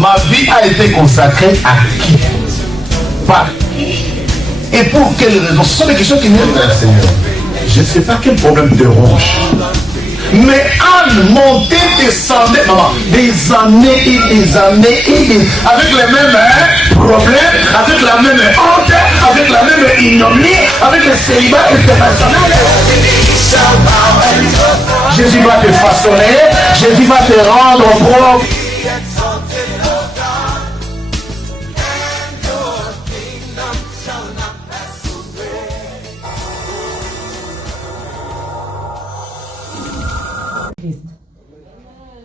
Ma vie a été consacrée à qui? Par qui? Et pour quelles raisons? Ce sont des questions qui viennent vers le Seigneur. Je ne sais pas quel problème te ronge. Mais Anne montait, descendait, maman, des années et des années et des... avec les mêmes problèmes, avec la même honte, avec la même ignominie, avec le célibat international. Jésus va te façonner, Jésus va te rendre propre.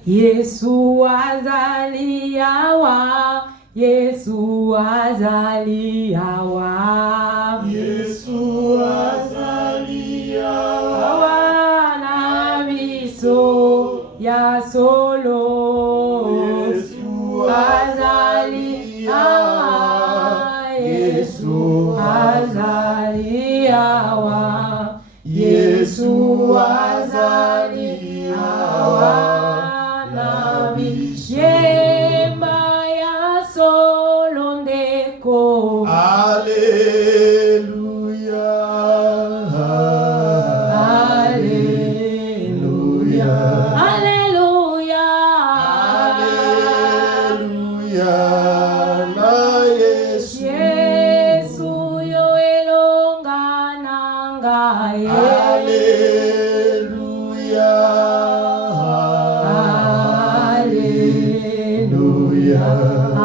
Yesu azaliawa, Yesu azaliawa, Yesu azaliawa, na biso ya solo. Yesu azaliawa, Yesu azaliawa, Yesu azaliawa. Yemba ya solo ndeko. Alléluia, Alléluia, Alléluia, Alléluia, na Yesu, Yesu yo elonga nangaye. Alléluia.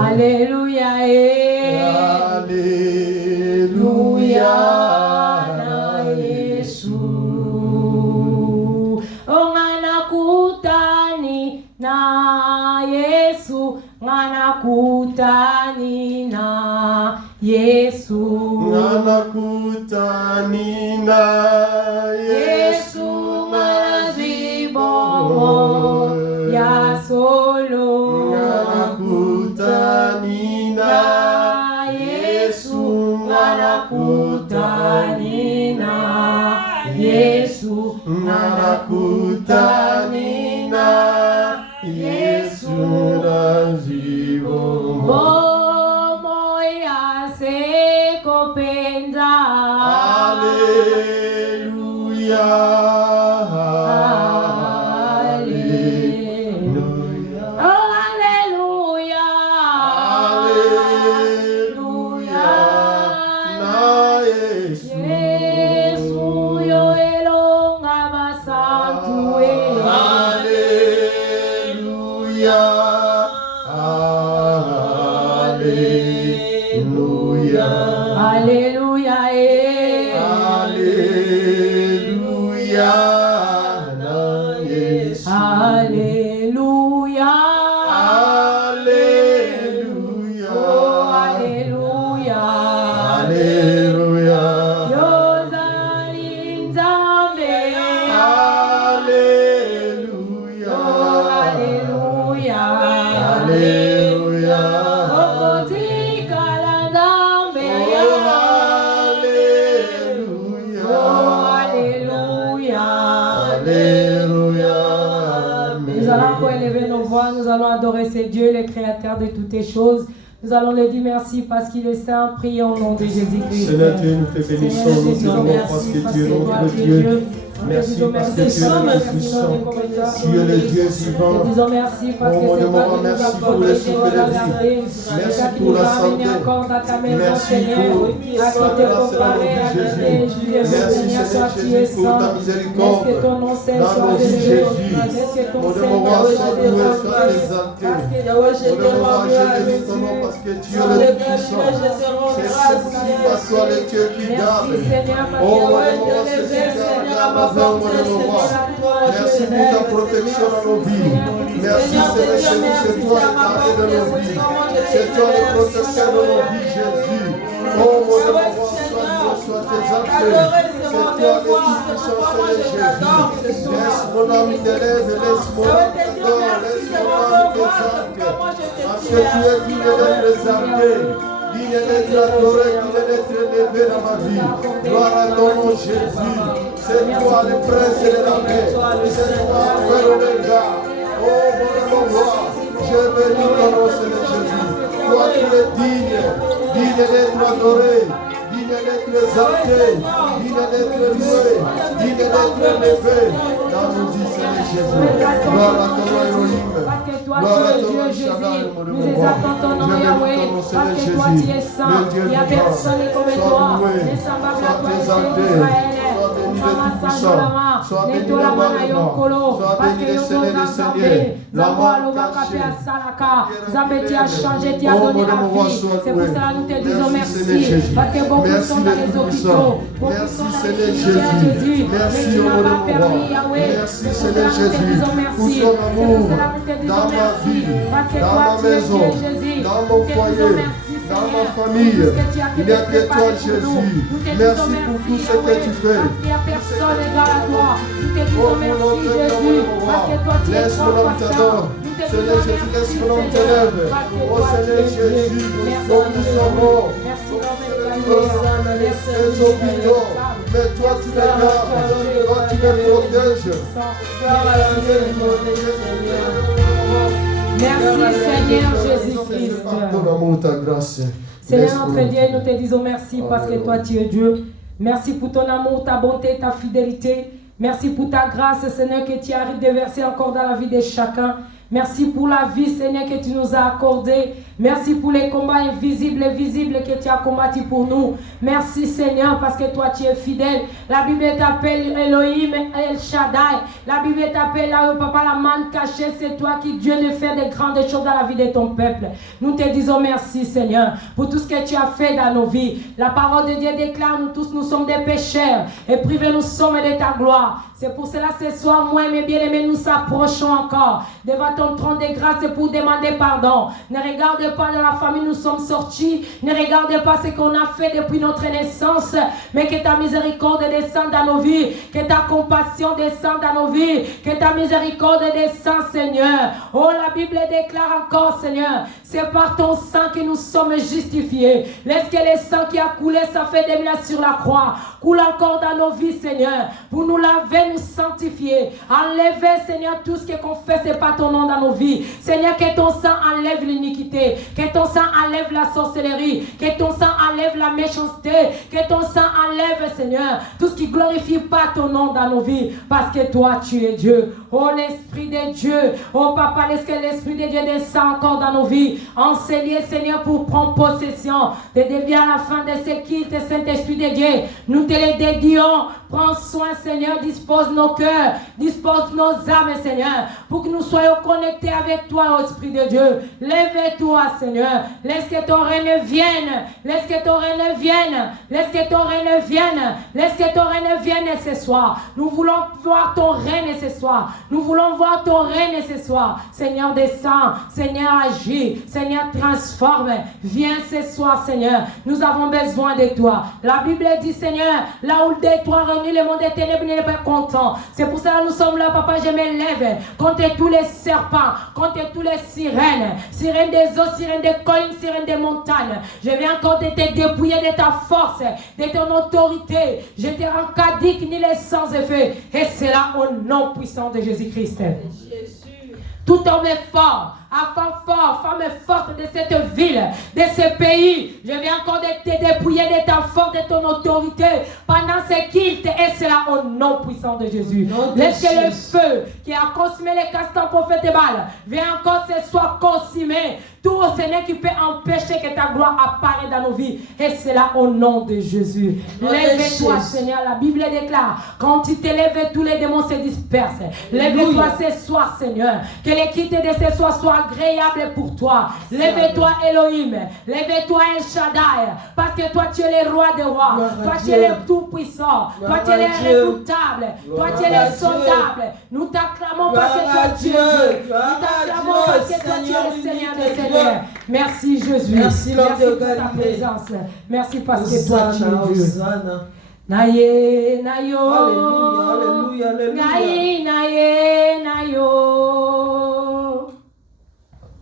Alléluia, Alléluia, na Yesu. Ngana kutani na Yesu, ngana kutani na Yesu, ngana kutani na Yesu, ngana zibomo ya solo. Kutanina Yesu, kutanina Yesu, kutanina Yesu nazivo bomo ya seko penza. Alleluia. Alléluia, Alléluia, Alléluia, Alléluia, Alléluia, Alléluia, Yozali Nzambe, Alléluia, Alléluia, Alléluia, Okotikala Nzambe, Alléluia, Alléluia. Alléluia. Nous allons encore élever nos voix, nous allons adorer ce Dieu, le créateur de toutes les choses. Nous allons lui dire merci parce qu'il est saint. Prions au nom de Jésus-Christ. Seigneur Dieu, nous te bénissons, nous te louons parce que tu es notre Dieu. Merci parce que tu es le puissant. Tu es le Dieu vivant. Nous disons merci parce que c'est toi qui nous merci as pour le porté souffle de vie. Merci pour la santé. Merci pour ta grâce dans nos vies, Jésus. Merci Seigneur Jésus pour ta miséricorde dans nos vies, Jésus. Mon devoir soit loué, soit exalté. Mon devoir, je bénis ton nom parce que tu es le puissant. C'est celui qui soit le Dieu qui garde. Oh, mon devoir, c'est celui merci pour ta protection dans nos vies. Merci Seigneur Jésus, c'est toi le gardien de nos vies. C'est toi le protecteur de nos vies, Jésus. Oh mon devoir, soit exalté. C'est toi le tout-puissant, Seigneur Jésus. Laisse mon âme t'élève, laisse mon âme t'adore, laisse mon âme t'exalte. Parce que tu es digne d'être exalté. Digne d'être adoré, digne d'être élevé dans ma vie. Gloire à ton nom, Jésus. C'est toi le prince de la paix. C'est toi le Omega. Oh, mon roi, je bénis ton nom, Seigneur Jésus. tu es digne d'être adoré, digne d'être exalté, digne d'être loué, digne d'être élevé. Dans nos vies, Seigneur Jésus. Gloire à ton nom, Elohim. Gloire à ton nom, Shaddai, mon Dieu. Nous exaltons ton nom, Yahweh, parce que toi tu es saint. Il n'y a personne comme toi. Les semblables à toi, Seigneur Israël. Sois béni le roi des rois. Sois béni le Seigneur des seigneurs. La mort cachée. Tu as changé, tu as donné la vie. C'est pour cela que nous te disons merci. Parce que beaucoup sont dans les hôpitaux. Beaucoup sont dans les cimetières, Jésus. Mais tu n'as pas permis, Yahweh. Merci Seigneur Jésus pour ton amour dans ma vie, dans ma maison, dans mon foyer, dans ma famille. Il n'y a que toi Jésus. Merci pour tout ce que tu fais. Il n'y a personne égal à toi. Nous te disons merci Jésus. Parce que toi tu es fort puissant. Seigneur Jésus, laisse mon nom t'élève. Oh Seigneur Jésus, nous sommes morts. Les hôpitaux, mais toi tu les gardes, toi tu les protèges. Merci Seigneur Jésus-Christ. Seigneur notre Dieu, nous te disons merci parce que toi tu es Dieu. Merci pour ton amour, ta bonté, ta fidélité. Merci pour ta grâce, Seigneur, que tu arrives de verser encore dans la vie de chacun. Merci pour la vie, Seigneur, que tu nous as accordée. Merci pour les combats invisibles et visibles que tu as combattus pour nous. Merci, Seigneur, parce que toi, tu es fidèle. La Bible t'appelle Elohim, El Shaddai. La Bible t'appelle là, Papa, la manne cachée. C'est toi qui, Dieu, de faire des grandes choses dans la vie de ton peuple. Nous te disons merci, Seigneur, pour tout ce que tu as fait dans nos vies. La parole de Dieu déclare, nous tous, nous sommes des pécheurs et privés nous sommes de ta gloire. C'est pour cela, ce soir, moi et mes bien-aimés, nous s'approchons encore devant ton trône de grâce pour demander pardon. Ne regardez pas dans la famille, nous sommes sortis. Ne regardez pas ce qu'on a fait depuis notre naissance, mais que ta miséricorde descende dans nos vies, que ta compassion descende dans nos vies, que ta miséricorde descende, Seigneur. Oh, la Bible déclare encore, Seigneur, c'est par ton sang que nous sommes justifiés. Laisse que le sang qui a coulé, ça fait des milagres sur la croix, coule encore dans nos vies, Seigneur, pour nous laver, nous sanctifier, enlever, Seigneur, tout ce qu'on fait, c'est pas ton nom dans nos vies. Seigneur, que ton sang enlève l'iniquité, que ton sang enlève la sorcellerie, que ton sang enlève la méchanceté, que ton sang enlève, Seigneur, tout ce qui glorifie pas ton nom dans nos vies, parce que toi, tu es Dieu. Oh, l'Esprit de Dieu, oh Papa, laisse que l'Esprit de Dieu descend encore dans nos vies. Enseignez, Seigneur, pour prendre possession de devenir à la fin de ce culte, Saint-Esprit de Dieu. Nous te le dédions. Prends soin, Seigneur, dispose nos cœurs, dispose nos âmes, Seigneur, pour que nous soyons connectés avec toi, ô Esprit de Dieu. Lève-toi, Seigneur. Laisse que ton règne vienne. Laisse que ton règne vienne. Laisse que ton règne vienne. Laisse que ton règne vienne ce soir. Nous voulons voir ton règne ce soir. Nous voulons voir ton règne ce soir. Seigneur, descends. Seigneur, agis. Seigneur, transforme. Viens ce soir, Seigneur. Nous avons besoin de toi. La Bible dit, Seigneur, là où de toi le monde des ténèbres n'est pas content. C'est pour ça que nous sommes là, Papa. Je me lève contre tous les serpents, contre tous les sirènes, sirènes des eaux, sirènes des collines, sirènes des montagnes. Je viens encore de te dépouiller de ta force, de ton autorité. Je te rends caduc ni les sans effet. Et c'est là au nom puissant de Jésus-Christ. Tout homme est fort, femme forte de cette ville, de ce pays. Je viens encore de te dépouiller de ta force, de ton autorité pendant ce culte, et c'est là au nom puissant de Jésus. Laisse que le feu qui a consumé les castans prophètes et Baal viens encore ce soir consumé. Tout au Seigneur qui peut empêcher que ta gloire apparaisse dans nos vies. Et c'est là au nom de Jésus. Lève-toi, Seigneur. La Bible déclare, quand tu te lèves, tous les démons se dispersent. Lève-toi ce soir, Seigneur. Que les quittes de ce soir soient agréables pour toi. Lève-toi, Elohim. Lève-toi, El Shaddai. Parce que toi, tu es le roi des rois. Toi, tu es le tout-puissant. Toi, tu es le redoutable. Toi, tu es le sondable. Nous t'acclamons parce que toi, tu es Dieu. Nous t'acclamons parce que toi, tu es le Seigneur des Seigneurs. Merci Jésus. Merci pour ta présence. Merci parce que toi tu es Dieu. Naye, nayo. Alléluia, alléluia. Naye, naye, nayo.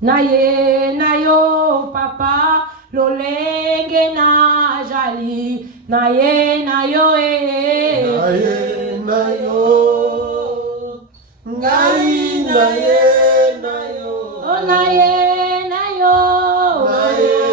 Naye, nayo, papa. Lolenge na jali. Naye, nayo, Naye, nayo. Naye, naye, nayo. Oh, naye, nayo. Naye,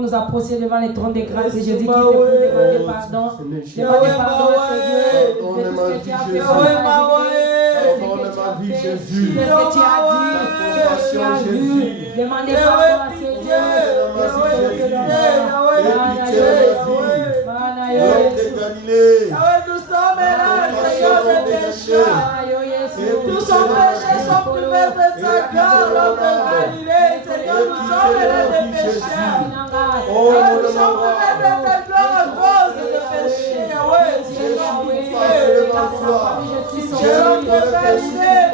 Nous approcher devant les trônes de grâce de Jésus-Christ pour demander pardon. Demander pardon à Seigneur de tout ce que tu as fait pour ma vie, de ce que tu as dit, de ce que tu as vu. Demandez pardon à Seigneur de ce que tu as nous sommes là, Seigneur, de péché. Tous nos péchés sont plus verts de ta cœur, l'homme de Galilée. Seigneur, nous sommes là de péché. Nous sommes plus verts de ta gloire à cause de péché. Seigneur, de Galilée.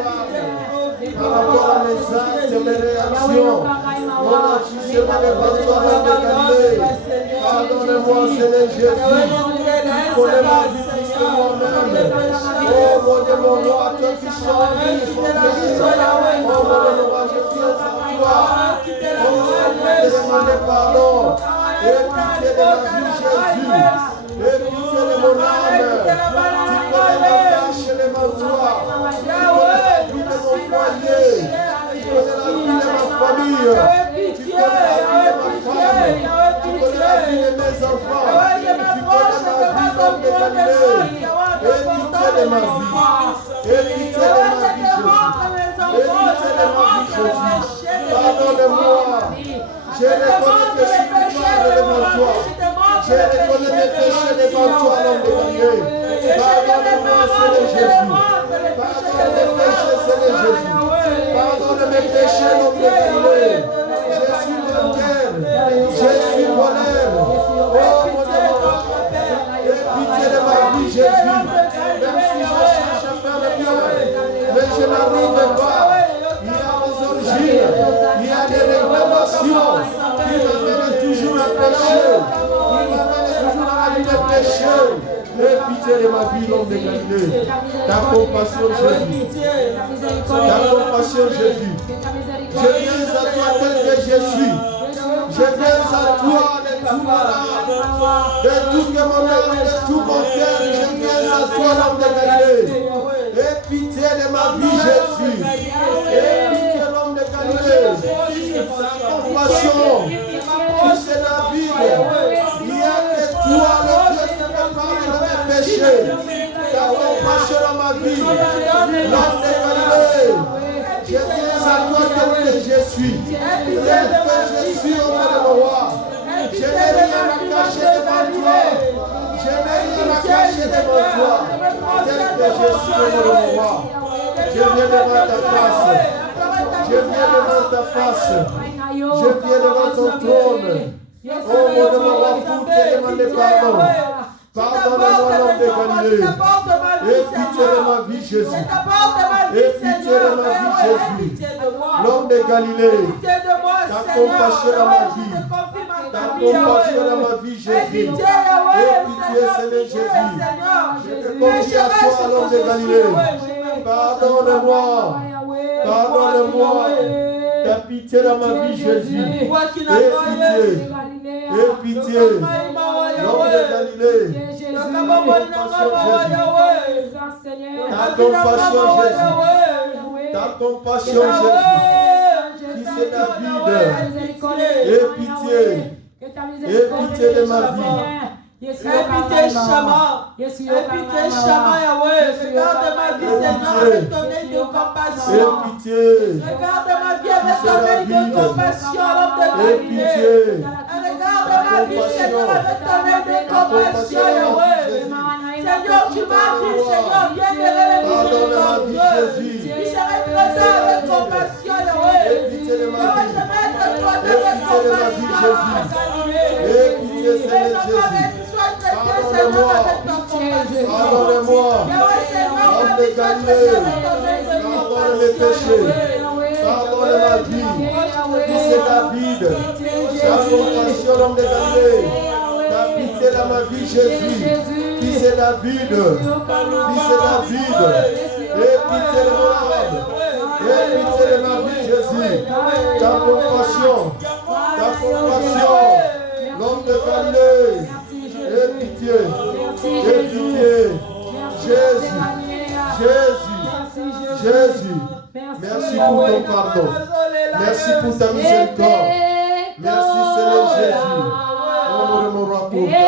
Par rapport à mes actes et mes réactions, mon agissement n'est pas toi, l'homme de Galilée. Pardonne-moi, Seigneur Jésus. Tu connais ma vie plus que moi-même. Oh mon Dieu, mon roi, toi qui sois en vie, oh mon Dieu, roi, je viens à toi. Oh mon Dieu, je demande pardon. Et pitié de ma vie, Jésus. Et pitié de mon âme. Tu connais ma tâche et les mentoirs. Tu connais la vie de mon foyer. Tu connais la vie de ma famille. Tu connais la vie de ma femme. Tu connais la vie de mes enfants. Tu connais ma vie, l'homme de Galilée. Et pitié de ma vie. Et pitié de ma vie, Jésus. Et pitié de ma vie, Jésus. Pardonne-moi. Je reconnais que je suis coupable devant toi. Je reconnais mes péchés devant toi, l'homme de Galilée. Pardonne-moi, Seigneur Jésus. Pardonne mes péchés, Seigneur Jésus. Pardonne mes péchés, l'homme de Galilée. Je suis menteur. Je suis voleur. Oh, mon Dieu, et pitié de ma vie, Jésus. Même si je cherche à faire le bien, mais je n'arrive pas. Il y a des origines, il y a des réclamations qui m'amènent toujours à pécher. Qui m'amènent toujours à la vie de péché. Et pitié de ma vie, l'homme de Galilée. Ta compassion, Jésus. Ta compassion, Jésus. Je viens à toi tel que je suis. Je viens à toi de tout mon âme, de tout mon âme, de tout mon cœur. Je viens à toi, l'homme de Galilée. Et pitié de ma vie, Jésus. Et pitié, l'homme de Galilée. Ta compassion, c'est David. Il n'y a que toi, le Dieu qui me parle de mes péchés. Ta compassion dans ma vie, l'homme de Galilée. Je viens à toi tel que je suis. Tel que je suis au nom de mon roi. Je n'ai rien à cacher devant toi. Je n'ai rien à cacher devant toi. Tel que je suis au nom de mon roi. Je viens devant ta face. Je viens devant ta face. Je viens devant ton trône. Oh mon Dieu, mon roi, pour te demander pardon. Pardonne-moi, l'homme de Galilée. Et pitié de ma vie, Jésus. Et pitié de ma vie, Jésus. L'homme de Galilée. compassion dans ma vie. Ta compassion dans ma vie, Jésus. Aie pitié, Seigneur Jésus. Je te confie à toi, l'homme de Galilée. Pardonne-moi. Pardonne-moi. Ta pitié dans ma vie, Jésus. Aie pitié. L'homme de Galilée. Ta compassion, Jésus. Ta compassion, Jésus. Fils de David. Aie pitié. Aie pitié de ma vie. Répétez Shama, répétez Shama Yahweh, regarde ma vie Seigneur avec ton œil de compassion. Regarde ma vie avec ton œil de compassion, l'homme de Galilée. Regarde ma vie Seigneur avec ton œil de compassion Yahweh. Seigneur, tu m'as dit Seigneur, viens de révéler Dieu. Il serait présent avec compassion Yahweh. Yahweh, je vais être toi de compassion. Pardonne-moi. Homme de Galilée. Pardonne mes péchés. Pardonne ma vie. Fils de David. Ta compassion, l'homme de Galilée. Ta pitié dans ma vie, Jésus. Fils de David. Fils de David. Aie pitié de mon âme. Aie pitié de ma vie, Jésus. Ta compassion. Ta compassion. L'homme de Galilée. Aie pitié. Aie pitié. Jésus. Jésus. Jésus. Merci pour ton pardon. Merci pour ta miséricorde. Merci Seigneur Jésus. Oh mon roi pour ta pitié.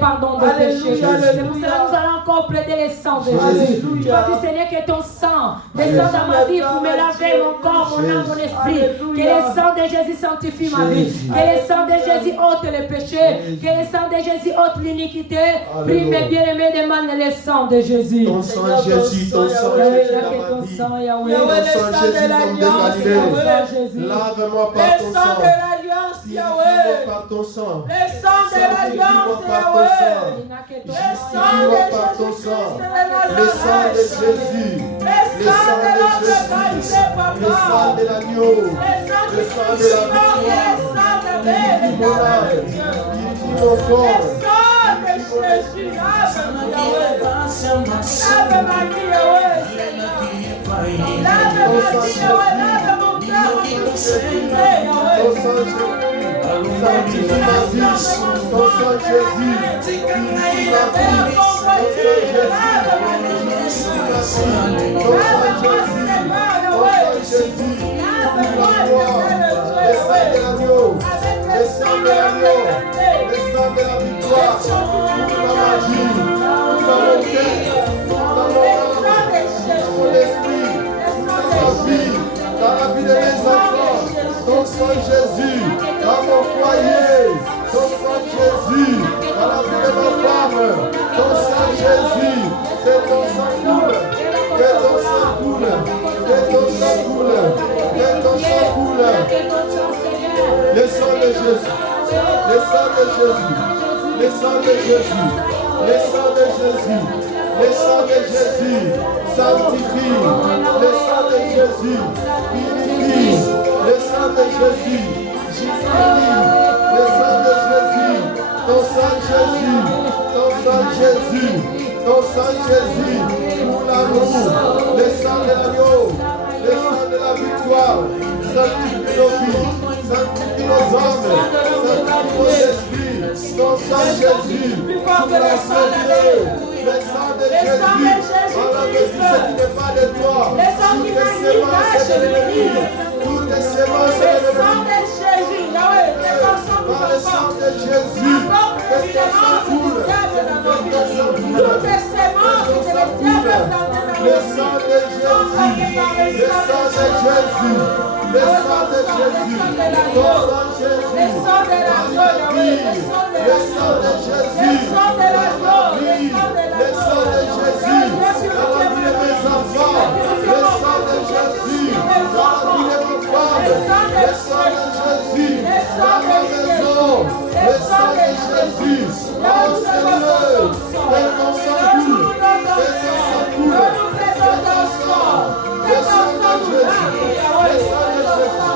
Pardon de péché. C'est pour cela que nous allons encore plaider les sangs de Jésus. Tu vas dire, Seigneur, que ton sang descende dans ma vie pour me laver mon corps, mon âme, mon esprit. Que le sang de Jésus sanctifie ma vie. Que le sang de Jésus ôte le péché. Que le sang de Jésus ôte l'iniquité. Prie mes bien-aimés, demande le sang de Jésus. Ton sang Jésus, ton sang Jésus dans ma vie. Ton sang Jésus comme de Galilée. Lave-moi par ton sang. Purifie-moi par ton sang. Le sang de l'alliance, Yahweh. Justifie-moi par ton sang. Le sang de Jésus. Le sang de Jésus. Le sang de l'agneau. Le sang de la victoire. Purifie mon âme. Purifie mon corps. Jésus, lave Yahweh. Lave ma vie, Yahweh. Lave ma vie, Yahweh. Lave mon cœur, mon crucifié, Yahweh. Sanctifie ma vie, ton sang Jésus. Purifie ma vie, ton sang Jésus. Ton sang Jésus. Le sang de l'agneau. Le sang de l'agneau. Le sang de la victoire. Dans ma vie, dans mon cœur, dans mon âme, dans mon esprit, dans ma vie, dans la vie de mes enfants. Ton sang Jésus, dans mon foyer, ton sang Jésus, dans la vie de ma femme, ton sang Jésus, que ton sang coule, que ton sang coule, que ton sang coule, que ton sang coule. Le sang de Jésus, le sang de Jésus, le sang de Jésus, le sang de Jésus, le sang de Jésus, sanctifie, le sang de Jésus, purifie, le sang de Jésus, justifie, le sang de Jésus, ton sang Jésus, ton sang Jésus, ton sang Jésus, pour l'amour, le sang de l'agneau, le sang de la victoire, sanctifie nos vies, sanctifie nos âmes, sanctifie nos esprits, ton sang Jésus, pour la sauver, le sang de Jésus, enlève tout ce qui n'est pas de toi, toutes les semences de l'ennemi, toutes les semences de l'ennemi. Par le sang de Jésus, que ton sang coule, que ton sang coule, que ton sang coule, le sang de Jésus, le sang de Jésus, Le sang de Jésus. Ton sang Jésus. Le sang de l'agneau, Le sang de Jésus. le sang de l'agneau, Le sang de Jésus. Dans la vie de mes enfants. Le sang de Jésus. Dans la vie de mes femmes. Le sang de Jésus. Dans ma maison. Le sang de Jésus. Oh Seigneur. Fais ton sang coule. Fais ton sang coule. Fais ton sang. Le sang de Jésus. Le sang de Jésus.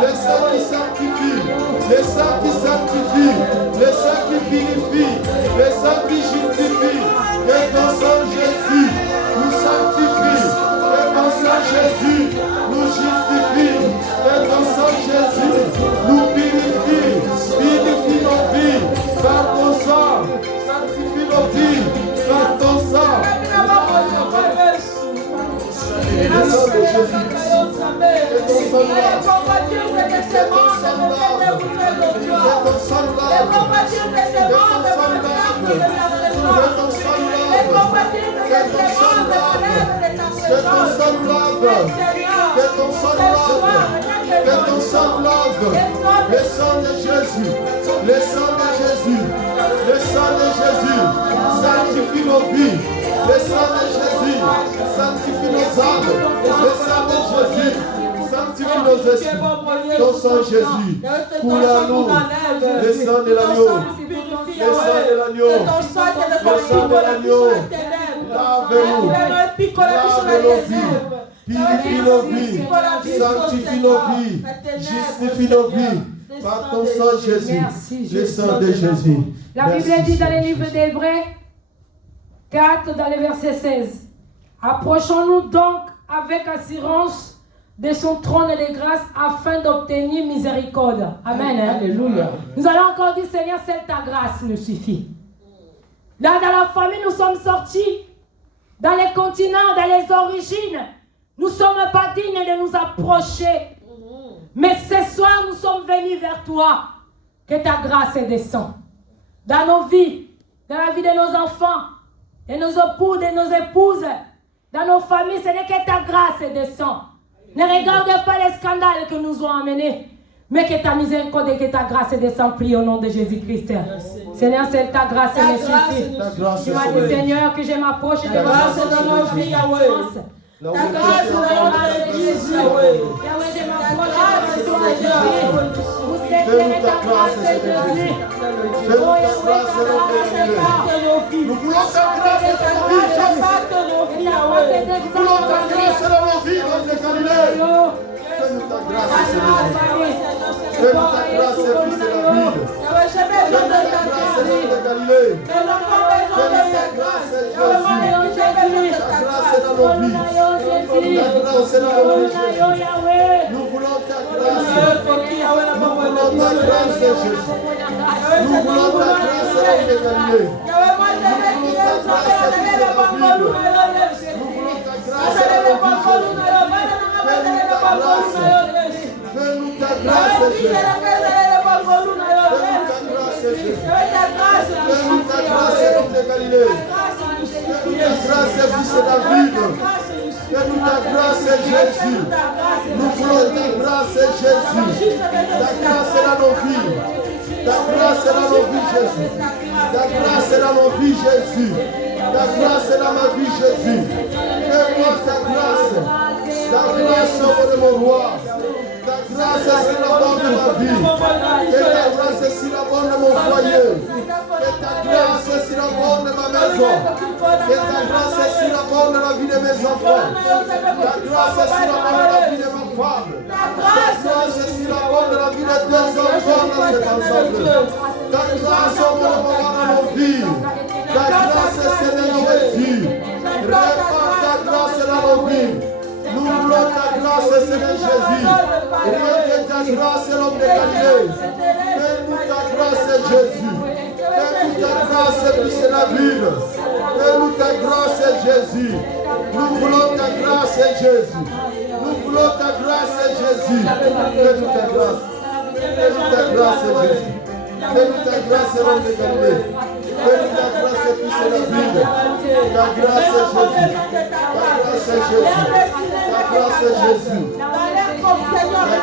Le sang qui sanctifie. Le sang qui sanctifie. Le sang qui purifie. Le sang qui justifie. Que ton sang Jésus nous sanctifie. Que ton sang Jésus nous justifie. Que ton sang Jésus nous purifie. Purifie nos vies par ton sang. Sanctifie nos vies par ton sang. Le sang de Jésus. Que ton sang là. Le sang de Jésus, le sang de Jésus, le sang de Jésus, sanctifie nos vies. Le sang de Jésus, sanctifie nos âmes. Le sang de Jésus, sanctifie nos esprits. Ton sang Jésus, coule à nous. Le sang de l'agneau, le sang de l'agneau, le sang de l'agneau. Lave-nous, lave nos vies. Purifie nos vies, sanctifie nos vies, justifie nos vies par ton sang Jésus, le sang de Jésus. La Bible dit dans le livre d'Hébreux 4, dans le verset 16, approchons-nous donc avec assurance de son trône de grâce afin d'obtenir miséricorde. Amen. Alléluia. Nous allons encore dire, Seigneur, c'est ta grâce nous suffit. Là, dans la famille, nous sommes sortis, dans les continents, dans les origines. Nous ne sommes pas dignes de nous approcher. Mais ce soir, nous sommes venus vers toi. Que ta grâce descende dans nos vies, dans la vie de nos enfants, de nos époux, de nos épouses, dans nos familles. Ce n'est que ta grâce descende. Ne regarde pas les scandales que nous ont amenés, mais que ta miséricorde et que ta grâce descende. Prie au nom de Jésus-Christ. Seigneur, c'est ta grâce qui me suffit. Tu m'as dit, Seigneur, que je m'approche de grâce dans nos vies, Yahweh. Ta grâce dans notre Église, Yahweh. Yahweh, je m'approche de toi, Jésus. Vous déclarez ta grâce, Jésus. Oh, Yahweh, ta grâce est Nous voulons ta grâce dans nos vies, Yahweh. Nous voulons ta grâce dans nos vies, dans les Galilées. Fais-nous ta grâce, Seigneur. Fais-nous ta grâce, Fils de David. Fais-nous ta grâce, Seigneur de Galilée. Fais-nous ta grâce, Jésus. Ta grâce dans nos vies. Ta grâce dans nos vies, Jésus. Nous voulons ta grâce. Nous voulons ta grâce, Jésus. Nous voulons ta grâce, Seigneur de Galilée. Nous voulons ta grâce, Fils de David. Nous voulons ta grâce dans nos vies, Jésus. Fais-nous ta grâce, Jésus. Fais-nous ta grâce, homme de Galilée. Fais-nous ta grâce, Fils de David. Fais-nous ta grâce, Jésus. Nous voulons ta grâce, Jésus. Ta grâce dans nos vies. Ta grâce dans nos vies, Jésus. Ta grâce dans nos vies, Jésus. Ta grâce dans ma vie, Jésus. Fais-moi ta grâce. Ta grâce au de mon roi. Ta grâce sur la bande de ma vie. Que ta grâce sur la bande de mon foyer. Que ta grâce sur la bande de ma maison. Que ta grâce sur la bande de la vie de mes enfants. Ta grâce sur la bande de la vie de ma femme. Ta grâce sur la bande de la vie de tes enfants dans cet ensemble. Ta grâce au moment dans nos vies. Ta grâce, Seigneur Jésus. Répands ta grâce dans nos vies. Nous voulons ta grâce, Seigneur Jésus. Fais ta grâce, l'homme de Galilée. Fais-nous ta grâce, Jésus. Fais-nous ta grâce, Fils de David. Fais-nous ta grâce, Jésus. Nous voulons ta grâce, Jésus. Nous voulons ta grâce, Jésus. Fais-nous ta grâce. Fais-nous ta grâce, Jésus. Fais-nous ta grâce, l'homme de Galilée. Fais-nous ta grâce, Fils de David. Ta grâce, Jésus. Ta grâce, Jésus. Ta grâce, Jésus. Ta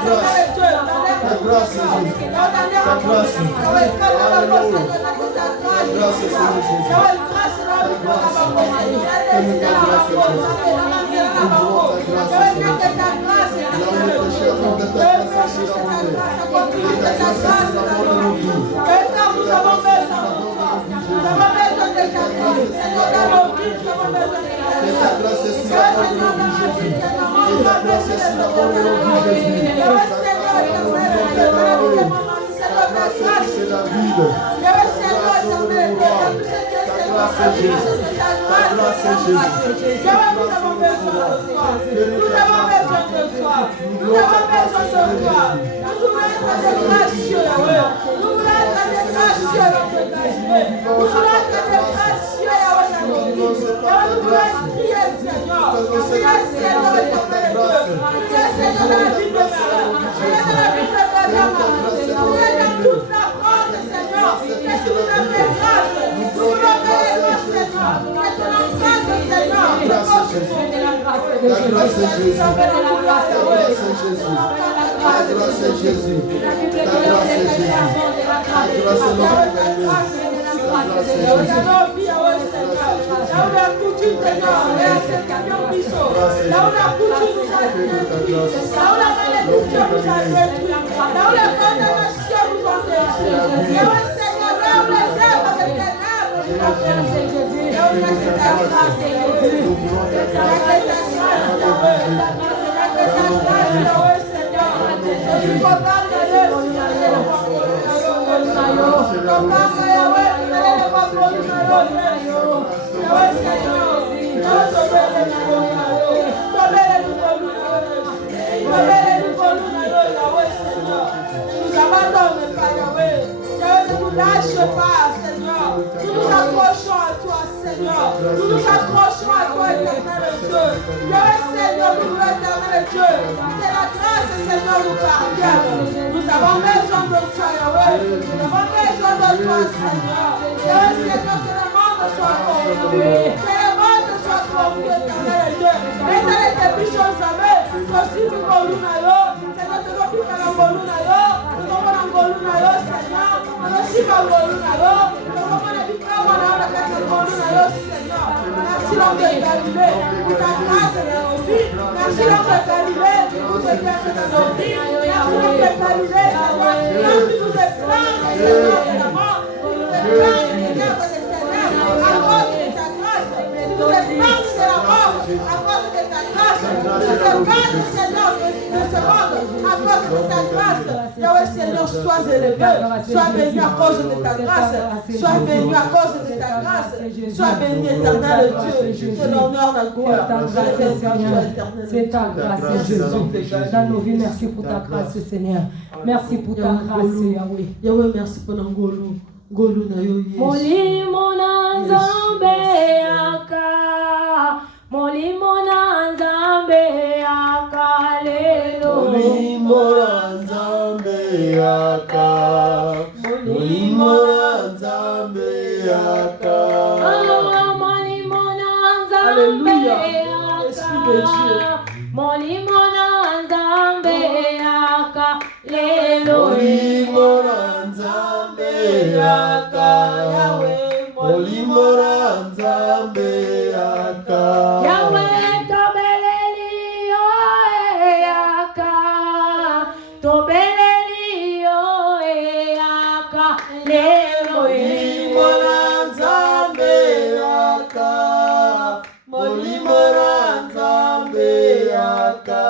C'est ta grâce, Jésus. Dans nos vies, merci pour ta grâce, Seigneur. Merci pour ta grâce, Yahweh. Yahweh, merci pour l'angolo. Ngolu na yo Yesu. Molimo na Nzambe aka. Molimo na Nzambe aka lelo. Molimo na Nzambe aka. Molimo na Nzambe aka. Molimo na Nzambe aka. Molimo na Nzambe aka lelo. Molimo na Nzambe aka. Yahweh. Molimo na Nzambe aka. Yahweh tobeleli yo aka. Tobeleli yo aka lelo. Molimo na Nzambe aka. Molimo na Nzambe aka.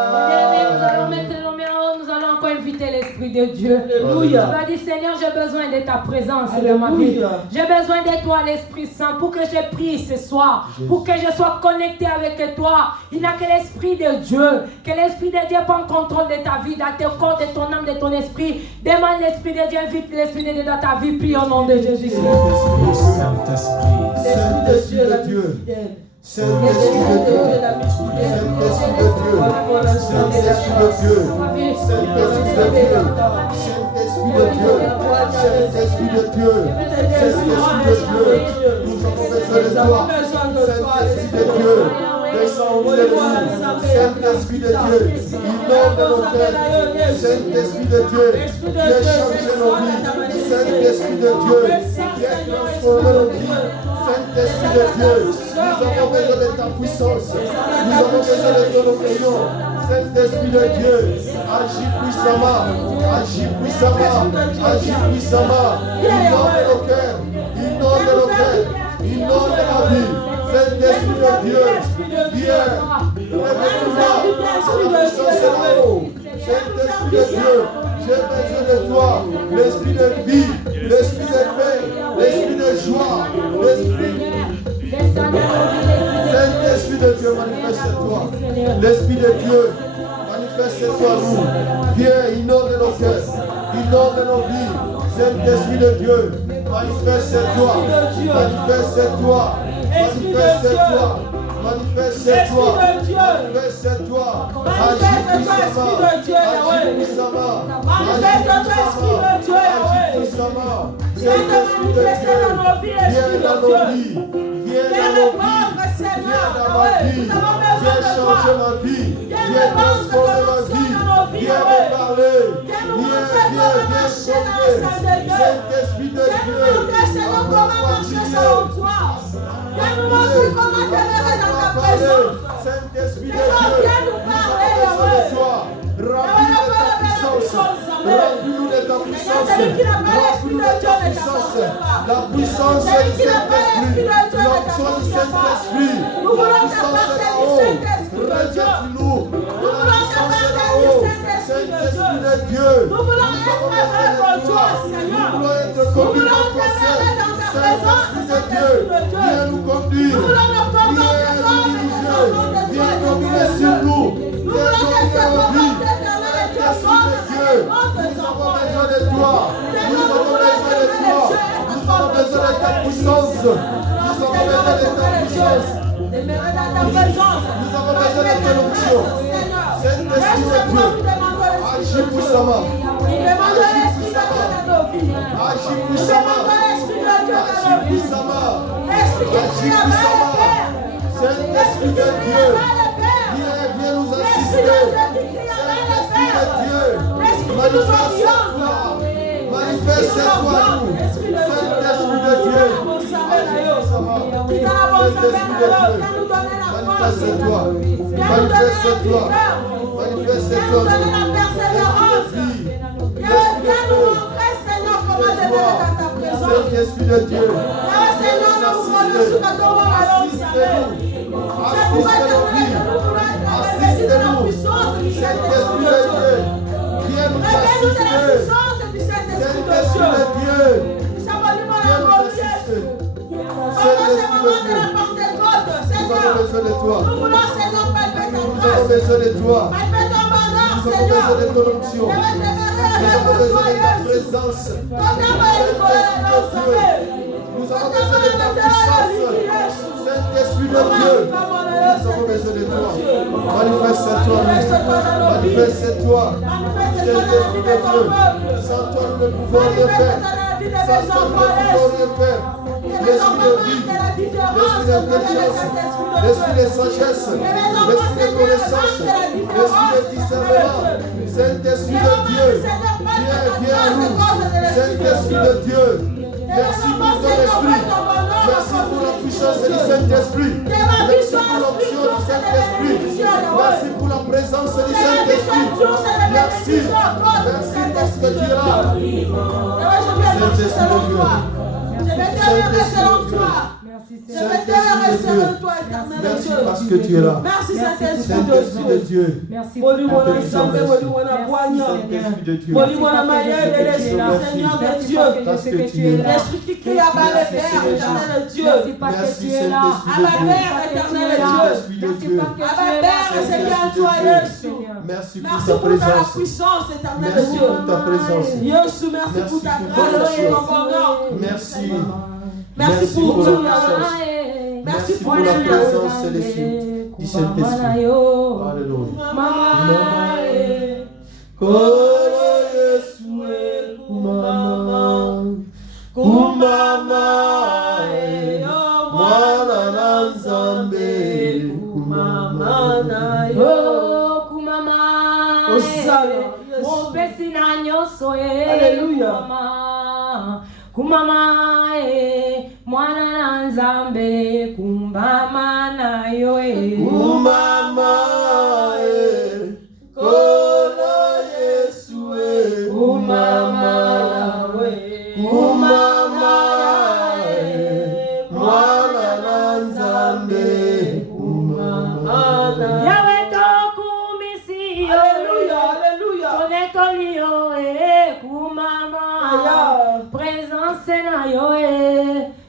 Nous allons mettre nos mains, nous allons encore inviter l'Esprit de Dieu. Alléluia. Tu vas dire, Seigneur, j'ai besoin de ta présence dans ma vie. J'ai besoin de toi, l'Esprit Saint, pour que je prie ce soir, pour que je sois connecté avec toi. Il n'y a que l'Esprit de Dieu, que l'Esprit de Dieu prenne contrôle de ta vie, dans ton corps, de ton âme, de ton esprit. Demande l'Esprit de Dieu, invite l'Esprit de Dieu dans ta vie. Prie au nom de Jésus-Christ. L'Esprit de Dieu. Saint-Esprit de Dieu, Saint-Esprit de Dieu, Saint-Esprit de Dieu, Saint-Esprit de Dieu, Saint-Esprit de Dieu, Saint-Esprit de Dieu, Saint-Esprit de Dieu, nous avons besoin de toi, Saint-Esprit de Dieu, Descends où il est Saint-Esprit de Dieu, inonde nos cœurs. Saint-Esprit de Dieu, viens changer nos vies. Saint-Esprit de Dieu, viens transformer nos vies. Saint-Esprit de Dieu, nous avons besoin de ta puissance. Nous avons besoin de ton opinion. Saint-Esprit de Dieu, agis puissamment. Agis puissamment. Agis puissamment. Inonde nos cœurs. Inonde nos cœurs. Inonde ma vie. Saint-Esprit de Dieu, viens. Réveille-toi. La puissance est là-haut. Saint-Esprit de Dieu, j'ai besoin de toi. L'esprit de vie, l'esprit de paix, l'esprit de joie, l'esprit. Saint-Esprit de Dieu, manifeste-toi. L'esprit de Dieu, manifeste-toi nous. Viens, inonde nos cœurs, inonde nos vies. Saint-Esprit de Dieu, manifeste-toi. Manifeste-toi. Manifeste-toi. Manifeste-toi. Manifeste-toi. Agis puissamment. Agis puissamment. Agis puissamment. Saint-Esprit de Dieu, viens dans nos vies. Viens dans nos vies. Viens dans ma vie. Viens changer ma vie. Viens transformer ma vie. Viens me parler. Viens sauver. Saint-Esprit de Dieu, comment marcher selon toi. Viens nous montrer comment demeurer dans ta présence. Saint-Esprit de Dieu, nous avons besoin de toi. Remplis-nous de ta puissance. Remplis-nous de ta puissance. Remplis-nous de ta puissance. La puissance du Saint-Esprit. L'onction du Saint-Esprit. La puissance est là-haut. Rejette-nous. La puissance est là-haut. Saint-Esprit de Dieu, nous avons besoin de toi. Nous voulons être commis dans ton sein. Saint-Esprit de Dieu, viens nous conduire. Viens nous diriger. Viens dominer sur nous. Viens dominer nos vies. Saint-Esprit de Dieu, nous avons besoin de toi. Nous avons besoin de toi. Nous avons besoin de ta puissance. Nous avons besoin de ta puissance. Nous avons besoin de ton onction. Saint-Esprit de Dieu, agis puissamment. Agis puissamment. Agis puissamment. Agis puissamment. Agis puissamment. Saint-Esprit de Dieu, viens nous assister. Saint-Esprit de Dieu, manifeste-toi. Manifeste-toi nous. Saint-Esprit de Dieu, agis puissamment. Saint-Esprit de Dieu, manifeste-toi. Manifeste-toi. Manifeste-toi nous. Saint-Esprit de Dieu, assistez-nous, assistez-nous, Saint-Esprit de Dieu, viens nous assister, Saint-Esprit de Dieu, viens nous assister, Saint-Esprit de Dieu, nous avons besoin de toi, nous avons besoin de toi, nous avons besoin de ton onction. Nous avons besoin de ta présence. Nous avons besoin de ta puissance. Saint-Esprit de Dieu, nous avons besoin de toi. Manifeste-toi. Manifeste-toi. Saint-Esprit de Dieu, sans toi nous ne pouvons rien faire. Sans toi nous ne pouvons rien faire. L'esprit de vie, l'esprit d'intelligence, l'esprit de sagesse, l'esprit de connaissance, l'esprit de discernement. Saint-Esprit de Dieu, viens à nous. Saint-Esprit de Dieu, merci pour ton esprit. Merci pour la puissance du Saint-Esprit. Merci pour l'onction du Saint-Esprit. Merci pour la présence du Saint-Esprit. Merci. Merci parce que tu es là. Saint-Esprit de Dieu. Merci parce que tu es là. Merci Saint-Esprit de Dieu. Merci pour Saint-Esprit de Dieu. Parce que tu es là. L'Esprit qui crie à bas les Pères, éternel Dieu. Merci que tu es là. Abba Père, éternel Dieu. Père, Seigneur, toi, Jésus. Merci pour Merci ta pour ta présence. puissance, éternel Merci Dieu. pour ta présence. Jésus, merci pour ta grâce et ton bonheur. Merci. Merci pour la tout. puissance. Merci pour la la présence céleste du Saint-Esprit. Alléluia. Kumama, mwana na Nzambe, kumama. Oh, kumama. Alléluia. Kumama mwana na nzambe kumbama na yo kumama kola Yesu kumama kumama mwana na nzambe kumama yawe tokumisi Alléluia, Alléluia. tonetolio kumama présence na yo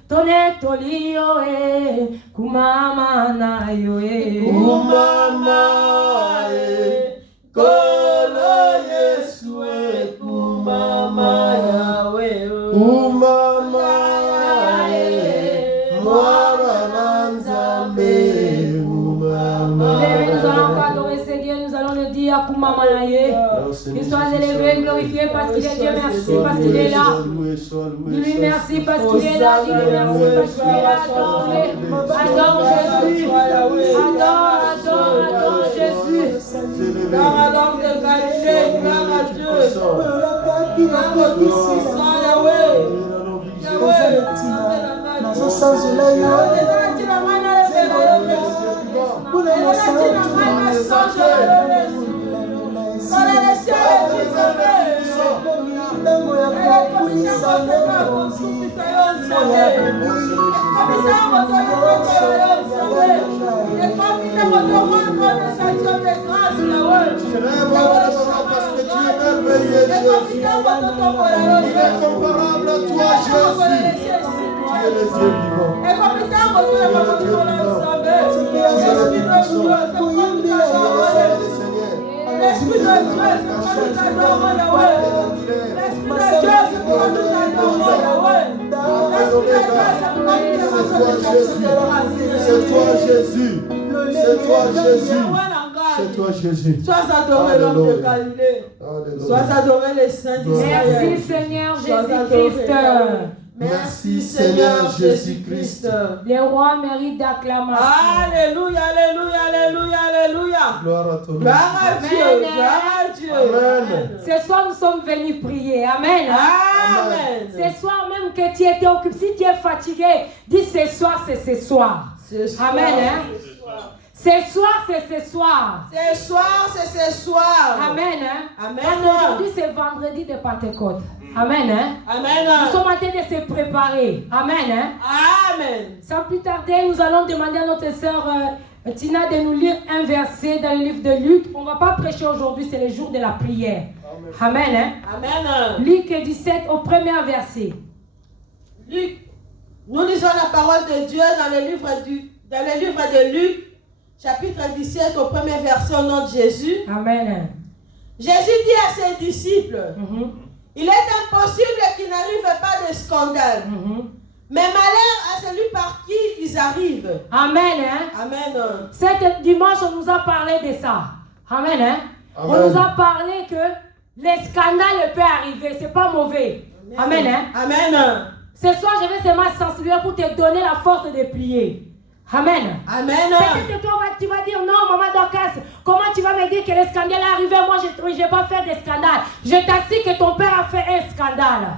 tonetolio kumama na yo kumama kola Yesu kumama yawe kumama mwana na nzambe kumama. Nous allons encore adorer Seigneur, nous allons le dire kumama na ye. Qu'il soit élevé, glorifié parce qu'il est Dieu, merci parce qu'il est là. Dis-lui merci parce qu'il est là, dis-lui merci parce qu'il est là. Adore Jésus, adore Jésus. Gloire à l'homme de Galilée, gloire à Dieu. Gloire au Tout-Puissant, Yahweh. Incomparable à toi, Jésus. Tu es le Dieu c'est toi Jésus. C'est toi Jésus. C'est toi Jésus. Sois adoré l'homme de Galilée. Sois adoré les saints d'Israël. Merci Seigneur Jésus-Christ. Merci Seigneur Jésus-Christ. Les rois méritent d'acclamation. Alléluia, Alléluia, Alléluia, Alléluia. Gloire à ton nom. Gloire à Dieu, gloire à Dieu. Amen. Ce soir, nous sommes venus prier. Amen. Amen. Ce soir même que tu étais occupé, si tu es fatigué, dis ce soir, c'est ce soir. Amen. Ce soir, c'est ce soir. Ce soir, c'est ce soir. Amen. Amen. Aujourd'hui, c'est vendredi de Pentecôte. Amen. Amen. Nous sommes en train de se préparer. Amen. Amen. Sans plus tarder, nous allons demander à notre sœur Tina de nous lire un verset dans le livre de Luc. On ne va pas prêcher aujourd'hui, c'est le jour de la prière. Amen. Amen. Luc 17 au premier verset. Luc. Nous lisons la parole de Dieu dans le livre de Luc, chapitre 17 au premier verset au nom de Jésus. Amen. Jésus dit à ses disciples, il est impossible qu'il n'arrive pas de scandale. Mais malheur à celui par qui ils arrivent. Amen. Amen. Cet dimanche, on nous a parlé de ça. Amen. Amen. On nous a parlé que les scandales peuvent arriver. C'est pas mauvais. Amen. Amen. Ce soir, je vais seulement sensibiliser pour te donner la force de prier. Amen. Amen. Peut-être que toi, tu vas dire, non, maman Dorcas, comment tu vas me dire que le scandale est arrivé? Moi, je n'ai pas fait de scandale. Je t'assure que ton père a fait un scandale.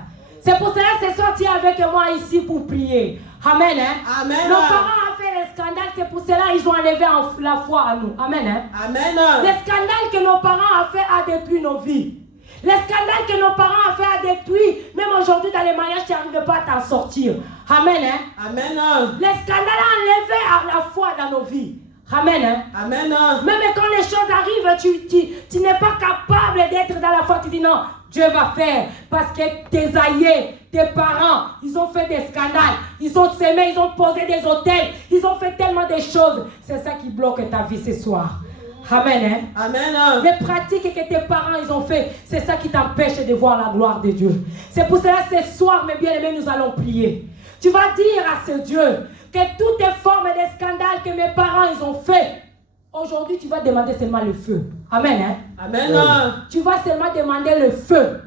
C'est pour cela que ce soir, tu es avec moi ici pour prier. Amen. Amen. Nos parents ont fait le scandale, c'est pour cela qu'ils ont enlevé la foi à nous. Amen. Amen. Le scandale que nos parents ont fait a détruit nos vies. Le scandale que nos parents ont fait a détruit. Même aujourd'hui, dans les mariages, tu n'arrives pas à t'en sortir. Amen. Amen. Le scandale a enlevé la foi dans nos vies. Amen. Amen. Même quand les choses arrivent, tu n'es pas capable d'être dans la foi. Tu dis non, Dieu va faire. Parce que tes aïeux, tes parents, ils ont fait des scandales. Ils ont semé, ils ont posé des hôtels. Ils ont fait tellement de choses. C'est ça qui bloque ta vie ce soir. Amen. Amen. Les pratiques que tes parents ils ont fait, c'est ça qui t'empêche de voir la gloire de Dieu. C'est pour cela que ce soir, mes bien-aimés, nous allons prier. Tu vas dire à ce Dieu que toutes les formes de scandales que mes parents ils ont fait, aujourd'hui tu vas demander seulement le feu. Amen. Amen. Tu vas seulement demander le feu.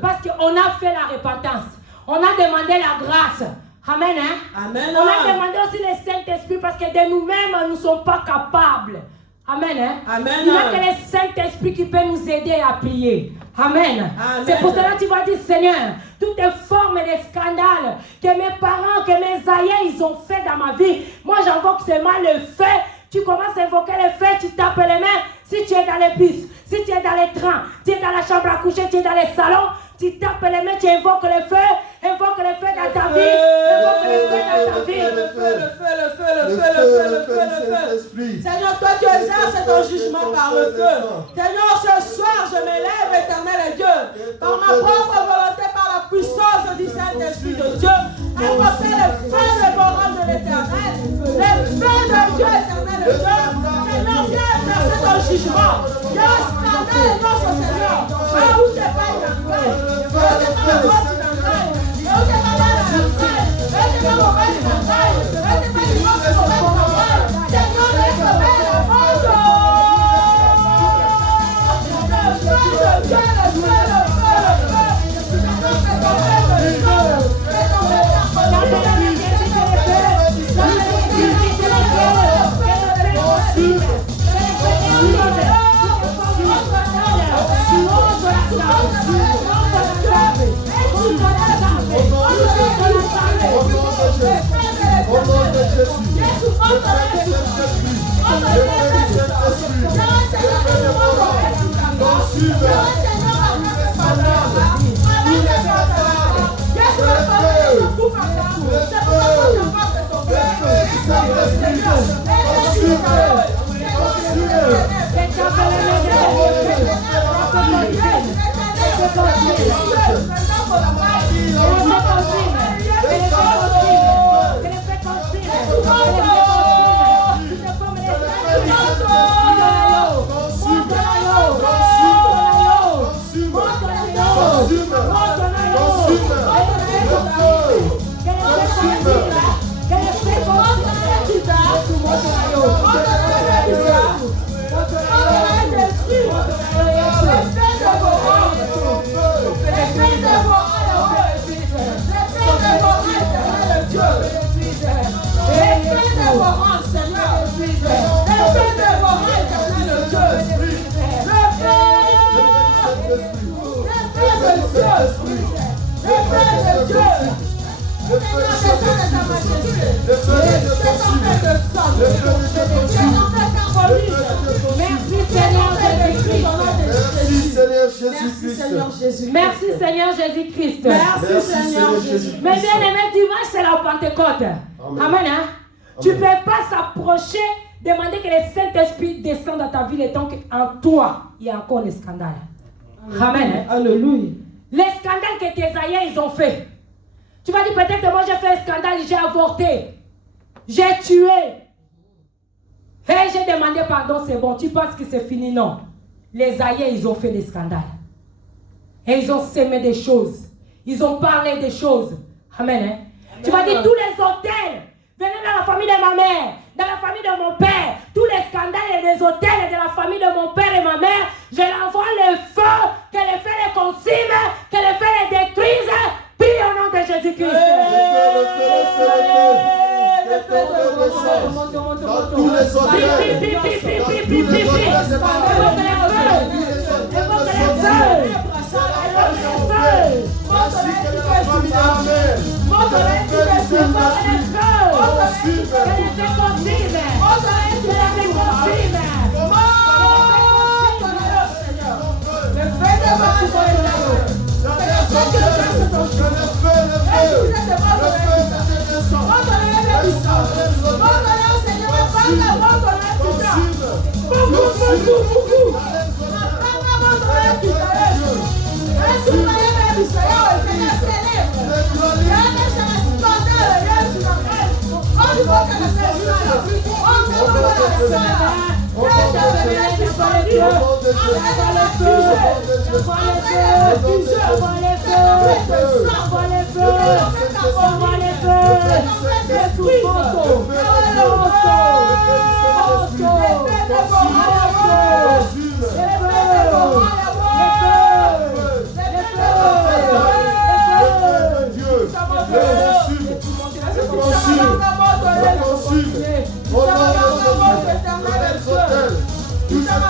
Parce qu'on a fait la repentance. On a demandé la grâce. Amen. Amen. On a demandé aussi le Saint-Esprit parce que de nous-mêmes, nous ne sommes pas capables Amen. Hein? Amen. Il n'y a que le Saint-Esprit qui peut nous aider à prier. Amen. Amen. C'est pour cela que tu vas dire, Seigneur, toutes les formes de scandales que mes parents, que mes aïeux, ils ont fait dans ma vie, moi j'invoque seulement le feu. Tu commences à invoquer le feu, tu tapes les mains. Si tu es dans les bus, si tu es dans les trains, tu es dans la chambre à coucher, tu es dans les salons, tu tapes les mains, tu invoques le feu dans ta vie, invoque le feu dans ta vie. Le feu. Seigneur, toi tu exerces ton jugement par le feu. Seigneur, ce soir je m'élève, éternel Dieu, par ma propre volonté, par la puissance du Saint-Esprit de Dieu, invoquer le feu dévorant de l'éternel, le feu de Dieu, éternel Dieu. Seigneur, viens exercer ton jugement. Il y a un scandale dans ce Seigneur. Ah, où t'es pas dans le Merci Seigneur Jésus-Christ. Merci Seigneur Jésus-Christ. Mais bien aimé, dimanche c'est la Pentecôte. Amen. Hein? Tu ne peux pas s'approcher, demander que le Saint-Esprit descende dans ta vie et donc en toi, il y a encore les scandales. Amen. Hein? Alléluia. Les scandales que tes aïeux ils ont fait. Tu vas dire peut-être que moi j'ai fait un scandale, j'ai avorté, j'ai tué. Et j'ai demandé pardon, c'est bon. Tu penses que c'est fini? Non. Les aïeux ils ont fait des scandales. Et ils ont sémé des choses. Ils ont parlé des choses. Amen. Hein? Tu vas dire tous les hôtels. Venez dans la famille de ma mère, dans la famille de mon père. Tous les scandales et les hôtels de la famille de mon père et ma mère. Je l'envoie le feu, que le feu les consume, que le feu les détruise. Puis au nom de Jésus-Christ. Dans tous les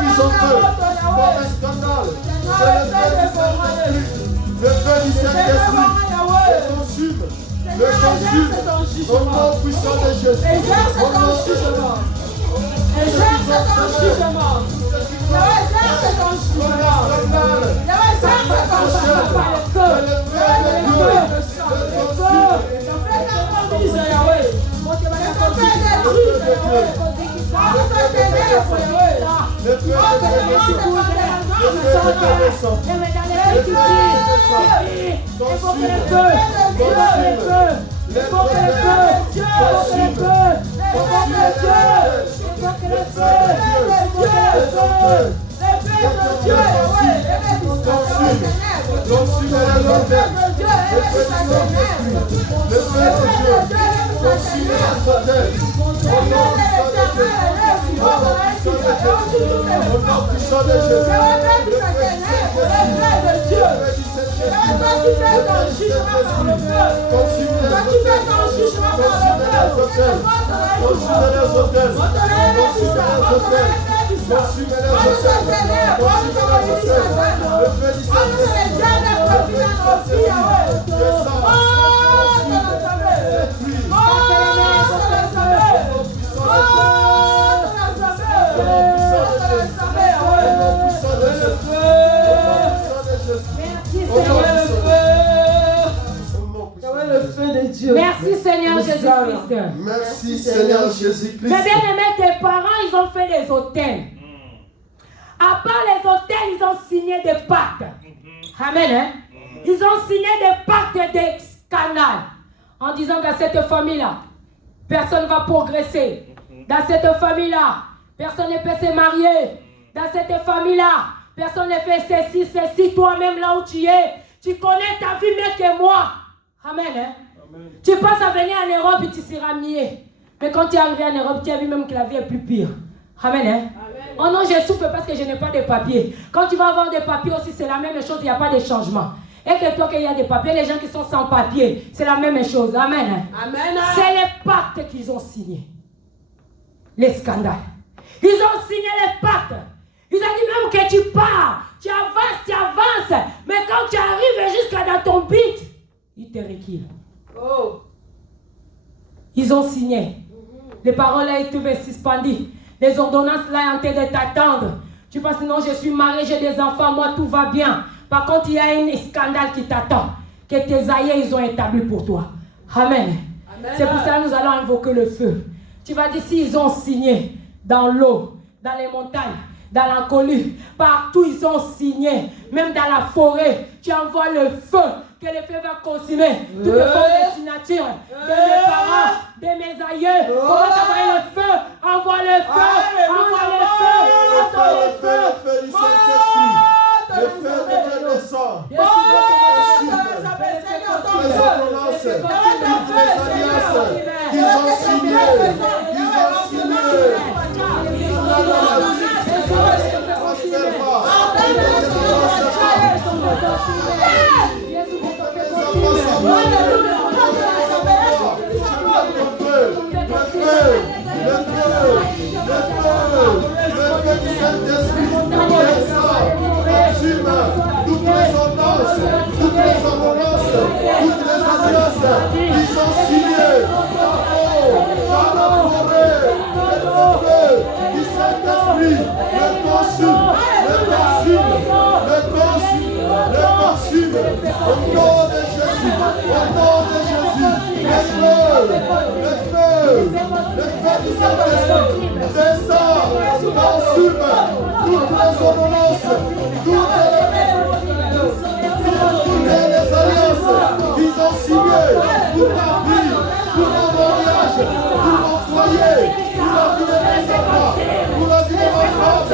puissance d'eux, comme un scandale. Le feu du Saint-Esprit le consume. Le consume. Au nom puissant de Jésus. Exerce ton jugement. Exerce ton jugement. Exerce ton jugement. Exerce ton jugement par le feu. Le feu. Merci Seigneur Jésus-Christ. Merci Seigneur Jésus-Christ. Mais bien aimé, tes parents, ils ont fait des hôtels. À part les hôtels, ils ont signé des pactes. Amen. Hein? Ils ont signé des pactes des scandales. En disant dans cette famille-là, personne ne va progresser. Dans cette famille-là, personne ne peut se marier. Dans cette famille-là, personne ne fait ceci, ceci. Toi-même là où tu es, tu connais ta vie mieux que moi. Amen. Hein? Amen. Tu penses à venir en Europe et tu seras mieux. Mais quand tu es arrivé en Europe, tu as vu même que la vie est plus pire. Amen. Hein? Amen. Oh non, je souffre parce que je n'ai pas de papiers. Quand tu vas avoir des papiers aussi, c'est la même chose, il n'y a pas de changement. Et que toi, qu'il y a des papiers, les gens qui sont sans papiers, c'est la même chose. Amen. Amen. C'est les pactes qu'ils ont signés. Les scandales. Ils ont signé les pactes. Ils ont dit même que tu pars, tu avances. Mais quand tu arrives jusqu'à dans ton but, ils te reculent. Oh. Ils ont signé. Les paroles là étaient suspendues. Les ordonnances là sont en train de t'attendre. Tu penses non, je suis marié, j'ai des enfants, moi tout va bien. Par contre, il y a un scandale qui t'attend, que tes aïeux ils ont établi pour toi. Amen. Amen. C'est pour ça que nous allons invoquer le feu. Tu vas dire s'ils ont signé dans l'eau, dans les montagnes, dans la colline, partout ils ont signé, même dans la forêt, tu envoies le feu, que le feu va consumer toutes les formes de signature de mes parents, de mes aïeux. Commence à envoyer le feu, envoie le feu, envoie le feu, le feu du Saint-Esprit. Le feu de Dieu descend. Ils ont signé. Toutes les ordonnances, toutes les alliances, ils ont signé. Dans la forêt, le feu du Saint-Esprit, le consume. Au nom de Jésus, le feu du Saint-Esprit, descend, consume toutes les ordonnances, toutes les alliances, ils ont signé pour ta vie, pour mon mariage, pour mon foyer, pour la vie de mes enfants, pour la vie de ma femme,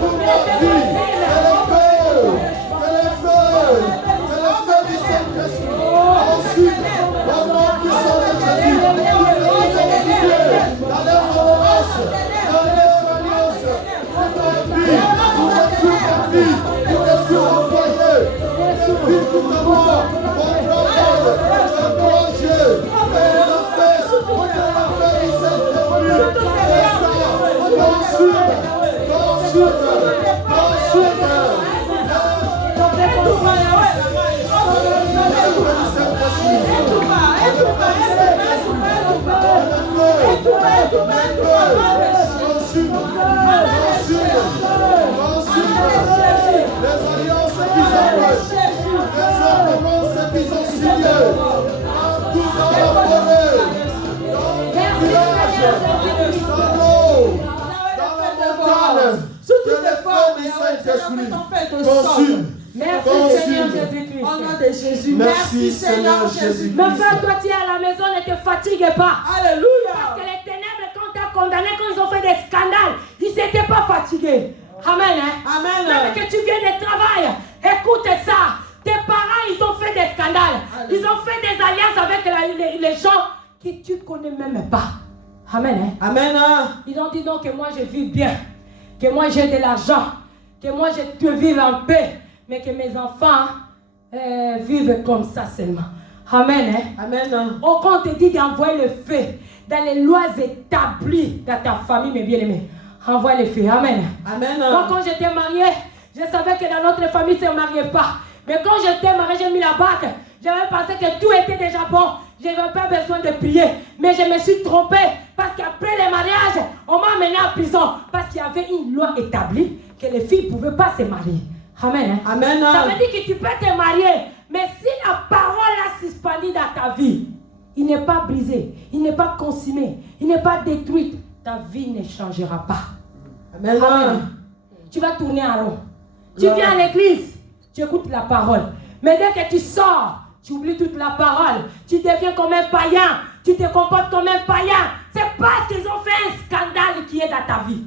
pour ma vie. Que le feu du Saint-Esprit ensuite, au nom puissant de Jésus, dans les ordonnances, dans les alliances, pour ta vie, pour Saint-Esprit, consume. Merci Seigneur Jésus-Christ. Au nom de Jésus. Merci Seigneur Jésus-Christ. Mais frère, toi tu es à la maison, ne te fatigue pas. Alléluia. Parce que les ténèbres, quand tu as condamné, quand ils ont fait des scandales, ils n'étaient pas fatigués. Amen. Hein? Amen. Même que tu viens de travail, écoute ça. Tes parents, ils ont fait des scandales. Ils ont fait des alliances avec les gens que tu ne connais même pas. Amen. Hein? Amen. Ils ont dit non, que moi je vis bien, que moi j'ai de l'argent, que moi je peux vivre en paix, mais que mes enfants vivent comme ça seulement. Amen. Hein? Amen. Au quand on te dit d'envoyer le feu dans les lois établies dans ta famille, mes bien-aimés, envoie le feu. Amen. Amen. Moi, quand j'étais mariée, je savais que dans notre famille, ça ne se mariait pas. Mais quand j'étais mariée, j'ai mis la bague. J'avais pensé que tout était déjà bon. Je n'avais pas besoin de prier. Mais je me suis trompée. Parce qu'après le mariage, on m'a amené en prison. Parce qu'il y avait une loi établie que les filles ne pouvaient pas se marier. Amen. Hein? Amen. Ça veut dire que tu peux te marier. Mais si la parole a suspendu dans ta vie, il n'est pas brisé, il n'est pas consumé, il n'est pas détruit, ta vie ne changera pas. Amen. Amen. Tu vas tourner en rond. Tu viens à l'église, tu écoutes la parole. Mais dès que tu sors, tu oublies toute la parole. Tu deviens comme un païen. Tu te comportes comme un païen. C'est parce qu'ils ont fait un scandale qui est dans ta vie.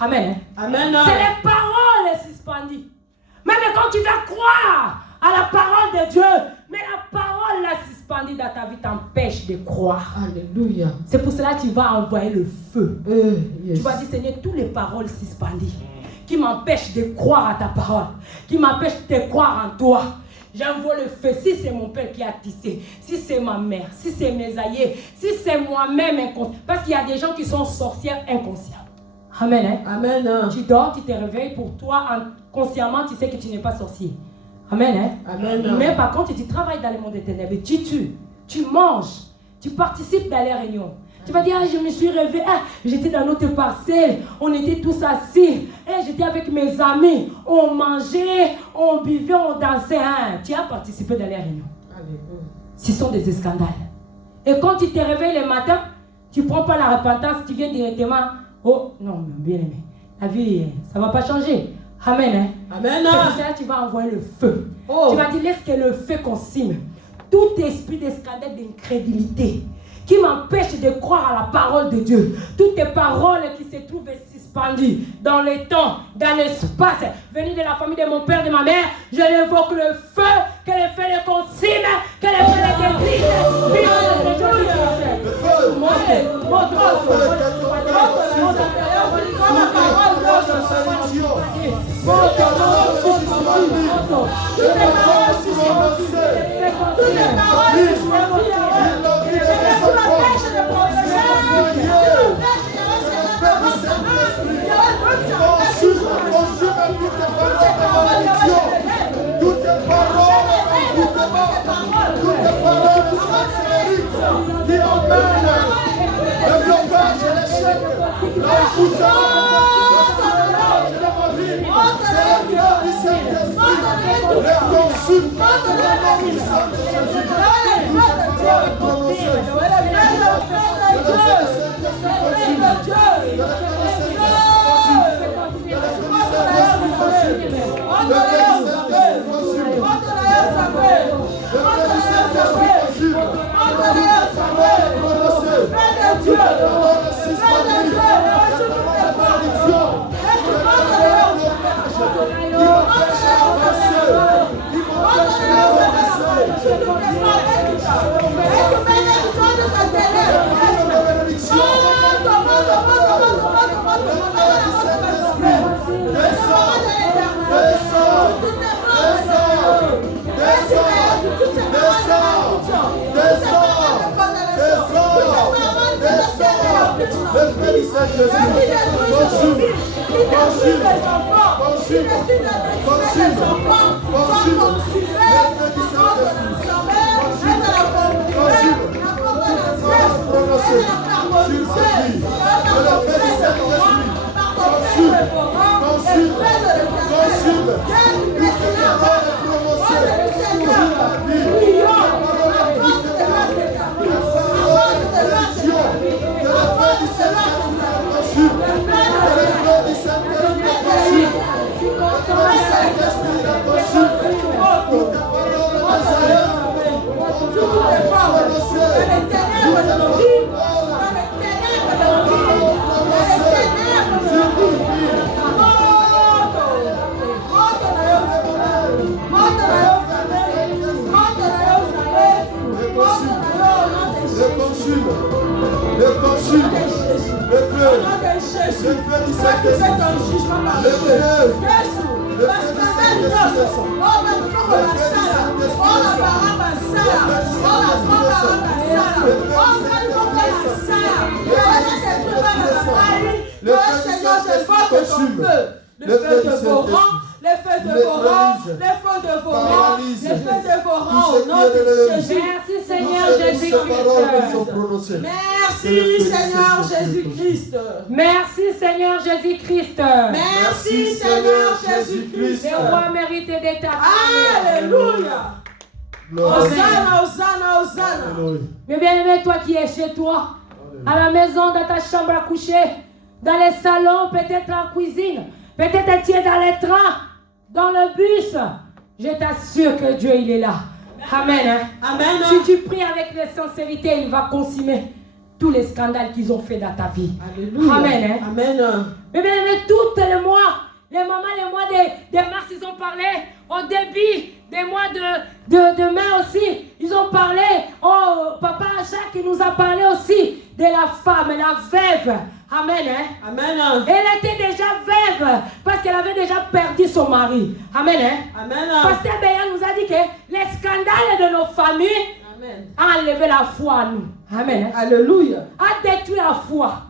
Amen. Amen. C'est les paroles suspendues. Même quand tu vas croire à la parole de Dieu, mais la parole la suspendue dans ta vie t'empêche de croire. Alléluia. C'est pour cela que tu vas envoyer le feu. Yes. Tu vas dire, Seigneur, toutes les paroles suspendues qui m'empêchent de croire à ta parole, qui m'empêchent de croire en toi. J'envoie le feu. Si c'est mon père qui a tissé, si c'est ma mère, si c'est mes aïeux, si c'est moi-même inconscient. Parce qu'il y a des gens qui sont sorcières inconscients. Amen. Hein? Amen. Tu dors, tu te réveilles, pour toi, consciemment, tu sais que tu n'es pas sorcier. Amen. Hein? Amen. Mais par contre, tu travailles dans le monde des ténèbres, tu tues, tu manges, tu participes dans les réunions. Tu vas dire, ah, je me suis réveillé, ah, j'étais dans notre parcelle, on était tous assis, j'étais avec mes amis, on mangeait, on buvait, on dansait. Hein. Tu as participé dans les réunions. Alléluia. Ce sont des scandales. Et quand tu te réveilles le matin, tu ne prends pas la repentance, tu viens directement, oh non, bien aimé, la vie, ça ne va pas changer. Amen. Hein? Amen. C'est pour ça que tu vas envoyer le feu. Oh. Tu vas dire, laisse que le feu consume tout esprit de scandale d'incrédulité qui m'empêche de croire à la parole de Dieu. Toutes les paroles qui se trouvent suspendues dans le temps, dans l'espace, venues de la famille de mon père, de ma mère, je l'évoque le feu, que le feu le consume, que le feu le détruise. Le feu de vos rangs, les feux de vos rangs, les feux de vos rangs, les feux de vos rangs, au nom de Jésus. Merci Seigneur Jésus-Christ. Merci Seigneur Jésus-Christ. Merci Seigneur Jésus-Christ. Merci Seigneur Jésus-Christ. Les rois méritent d'être acclamés. Alléluia. Hosanna, Hosanna, Hosanna. Mais bien-aimé, toi qui es chez toi, à la maison, dans ta chambre à coucher, dans les salons, peut-être en cuisine, peut-être tu es dans les trains, dans le bus, je t'assure que Dieu il est là. Amen. Hein? Amen. Si tu pries avec les sincérité, il va consumer tous les scandales qu'ils ont fait dans ta vie. Alléluia. Amen. Hein? Amen. Mais bien aimé, tous les mois, les mois de mars, ils ont parlé. Au début des mois de mai aussi, ils ont parlé. Oh, Papa Jacques, il nous a parlé aussi de la femme, la veuve. Amen. Hein? Amen. Elle était déjà veuve parce qu'elle avait déjà perdu son mari. Amen. Hein? Amen. Pasteur Béa nous a dit que les scandales de nos familles ont enlevé la foi à nous. Amen. Hein? Alléluia. A détruit la foi.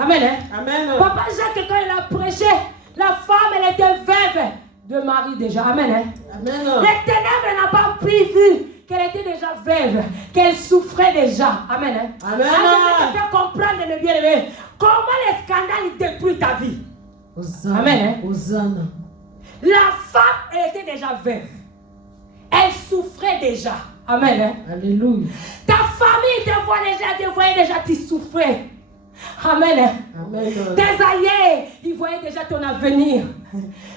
Amen. Hein? Amen. Papa Jacques, quand il a prêché, la femme, elle était veuve de mari déjà. Amen. Hein? Amen. Les ténèbres n'ont pas prévu qu'elle était déjà veuve, qu'elle souffrait déjà. Amen. Hein? Amen. Alors, je vais te faire comprendre, le bien-aimé, comment les scandales détruisent ta vie. Hosanna. Amen. Hein? Hosanna. La femme, elle était déjà veuve. Elle souffrait déjà. Amen. Hein? Alléluia. Ta famille te voyait déjà, tu souffrais. Amen. Hein? Amen. Tes aïeux, ils voyaient déjà ton avenir.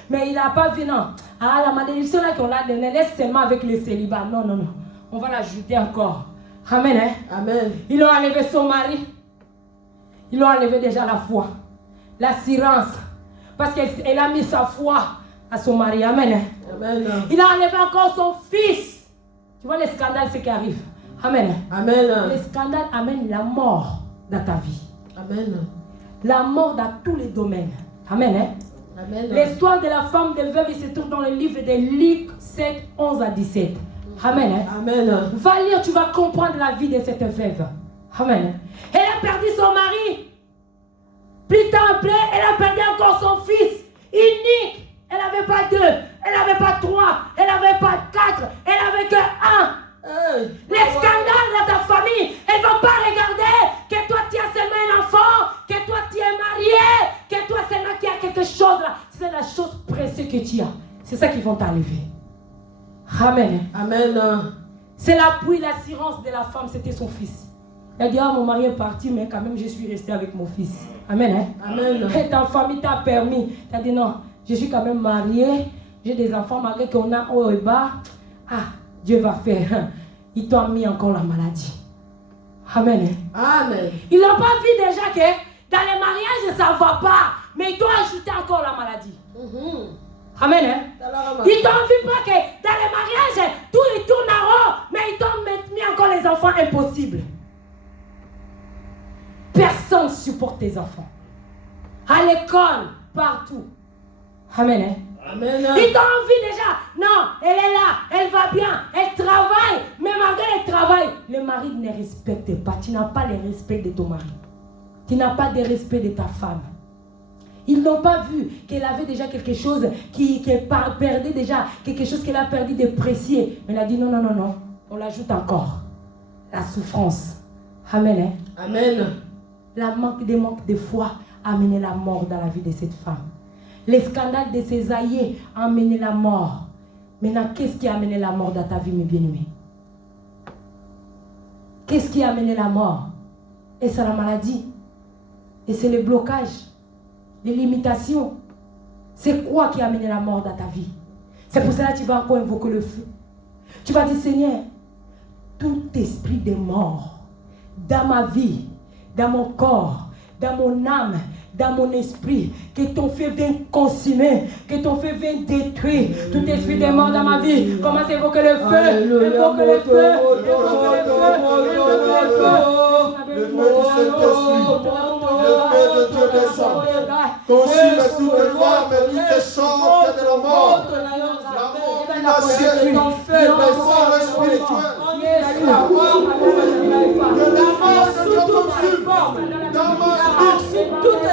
Mais il n'a pas vu, non. Ah, la malédiction là qu'on l'a donnée, laisse seulement avec le célibat. Non, non, non. On va l'ajouter encore. Amen. Hein? Amen. Ils ont enlevé son mari. Ils ont enlevé déjà la foi. L'assurance. Parce qu'elle a mis sa foi à son mari. Amen. Hein? Amen. Il a enlevé encore son fils. Tu vois les scandales, ce qui arrive. Amen. Hein? Amen. Les scandales amènent la mort dans ta vie. Amen. La mort dans tous les domaines. Amen. Hein? Amen. L'histoire de la femme de veuve, il se trouve dans le livre de Luc 7, 11 à 17. Amen. Hein? Amen. Va lire, tu vas comprendre la vie de cette veuve. Amen. Hein? Elle a perdu son mari. Plus tard après, elle a perdu encore son fils. Unique. Elle n'avait pas 2. Elle n'avait pas 3. Elle n'avait pas 4. Elle n'avait que 1. Les scandales dans ta famille, elle ne va pas regarder que toi tu as seulement un enfant, que toi tu es marié, que toi seulement qui as quelque chose là. C'est la chose précieuse que tu as. C'est ça qui vont t'enlever. Amen. Amen. C'est l'appui, l'assurance de la femme, c'était son fils. Elle dit, mon mari est parti, mais quand même je suis restée avec mon fils. Amen. Hein? Amen. Et ta famille t'a permis. Tu as dit, non, je suis quand même mariée, j'ai des enfants, malgré qu'on a haut et bas. Ah, Dieu va faire. Ils t'ont mis encore la maladie. Amen. Amen. Ils n'ont pas vu déjà que dans les mariages, ça ne va pas. Mais ils t'ont ajouté encore la maladie. Amen. Hein? Ils t'ont vu pas que dans les mariages, tout ils tourne en rond. Mais ils t'ont mis encore les enfants impossibles. Personne ne supporte tes enfants. À l'école, partout. Amen. Hein? Amen. Ils t'ont envie déjà. Non, elle est là, elle va bien, elle travaille. Mais malgré le travail, le mari ne respecte pas. Tu n'as pas le respect de ton mari. Tu n'as pas de respect de ta femme. Ils n'ont pas vu qu'elle avait déjà quelque chose qui perdait déjà, quelque chose qu'elle a perdu de précieux. Mais elle a dit non, non, non, non. On l'ajoute encore. La souffrance. Amen. Hein? Amen. La manque de foi a amené la mort dans la vie de cette femme. Les scandales de ses aïeux ont amené la mort. Maintenant, qu'est-ce qui a amené la mort dans ta vie, mes bien-aimés? Qu'est-ce qui a amené la mort? Et c'est la maladie. Et c'est le blocage. Les limitations. C'est quoi qui a amené la mort dans ta vie? C'est pour cela que tu vas encore invoquer le feu. Tu vas dire, Seigneur, tout esprit de mort dans ma vie, dans mon corps, dans mon âme, dans mon esprit, que ton feu vienne consumer, que ton feu vienne détruire tout esprit de mort dans ma vie. Commence à évoquer le feu, évoquer le feu, évoquer le feu, évoquer le feu. feu de Dieu descend. Consume toutes les femmes et toutes les sortes de la mort. La mort financière, la mort spirituelle. La mort sous toute forme. Dans ma vie, toute la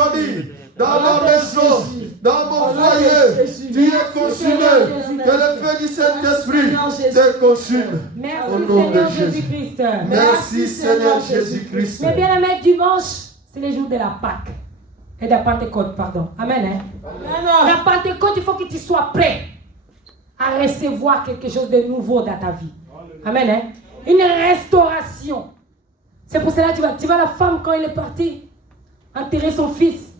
famille, dans mon foyer. Le feu du Saint-Esprit. Le feu de Dieu. Merci Seigneur Jésus-Christ. Mais bien aimé, dimanche, c'est le jour de la Pâque. Et de la Pentecôte, pardon. Amen. Hein? La Pentecôte, il faut que tu sois prêt à recevoir quelque chose de nouveau dans ta vie. Amen. Hein? Une restauration. C'est pour cela que tu vois la femme, quand elle est partie enterrer son fils,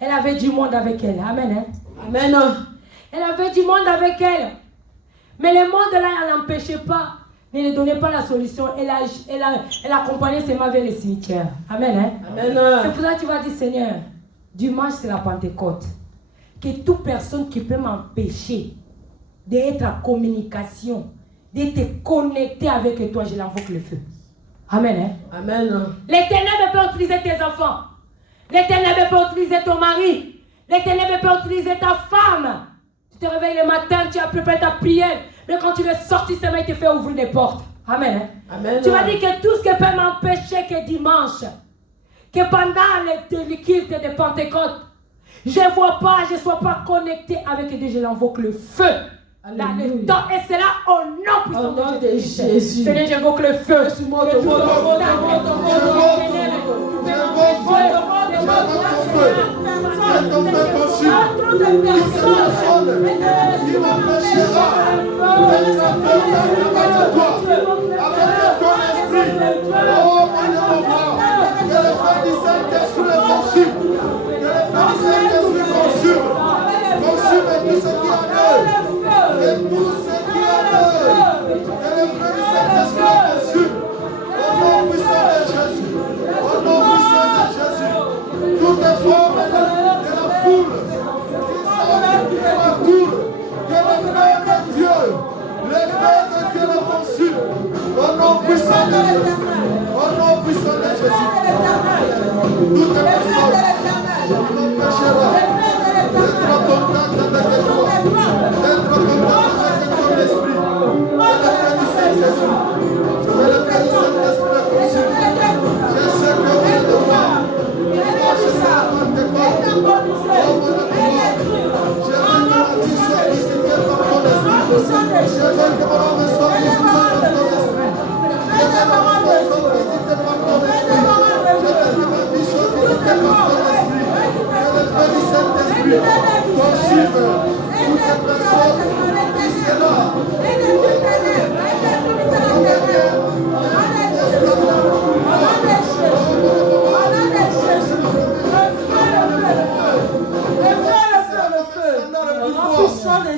elle avait du monde avec elle. Amen. Hein? Amen. Elle avait du monde avec elle. Mais le monde là, elle n'empêchait pas. Ne lui donnait pas la solution. Elle accompagnait ses mains vers le cimetière. Amen. Hein? Amen. C'est pour ça que tu vas dire, Seigneur, dimanche c'est la Pentecôte. Que toute personne qui peut m'empêcher d'être en communication, de te connecter avec toi, je l'invoque le feu. Amen. Hein? Amen. Les ténèbres peuvent utiliser tes enfants. Les ténèbres peuvent utiliser ton mari. Les ténèbres peuvent utiliser ta femme. Tu te réveilles le matin, tu as préparé ta prière. Mais quand tu veux sortir, ça va te faire ouvrir des portes. Amen. Hein? Amen. Tu vas dire que tout ce qui peut m'empêcher que dimanche, que pendant le culte de Pentecôte, je ne vois pas, je ne sois pas connecté avec Dieu, je l'invoque le feu. Là, le temps, et c'est là au nom puissant de Jésus. Seigneur, j'invoque le feu.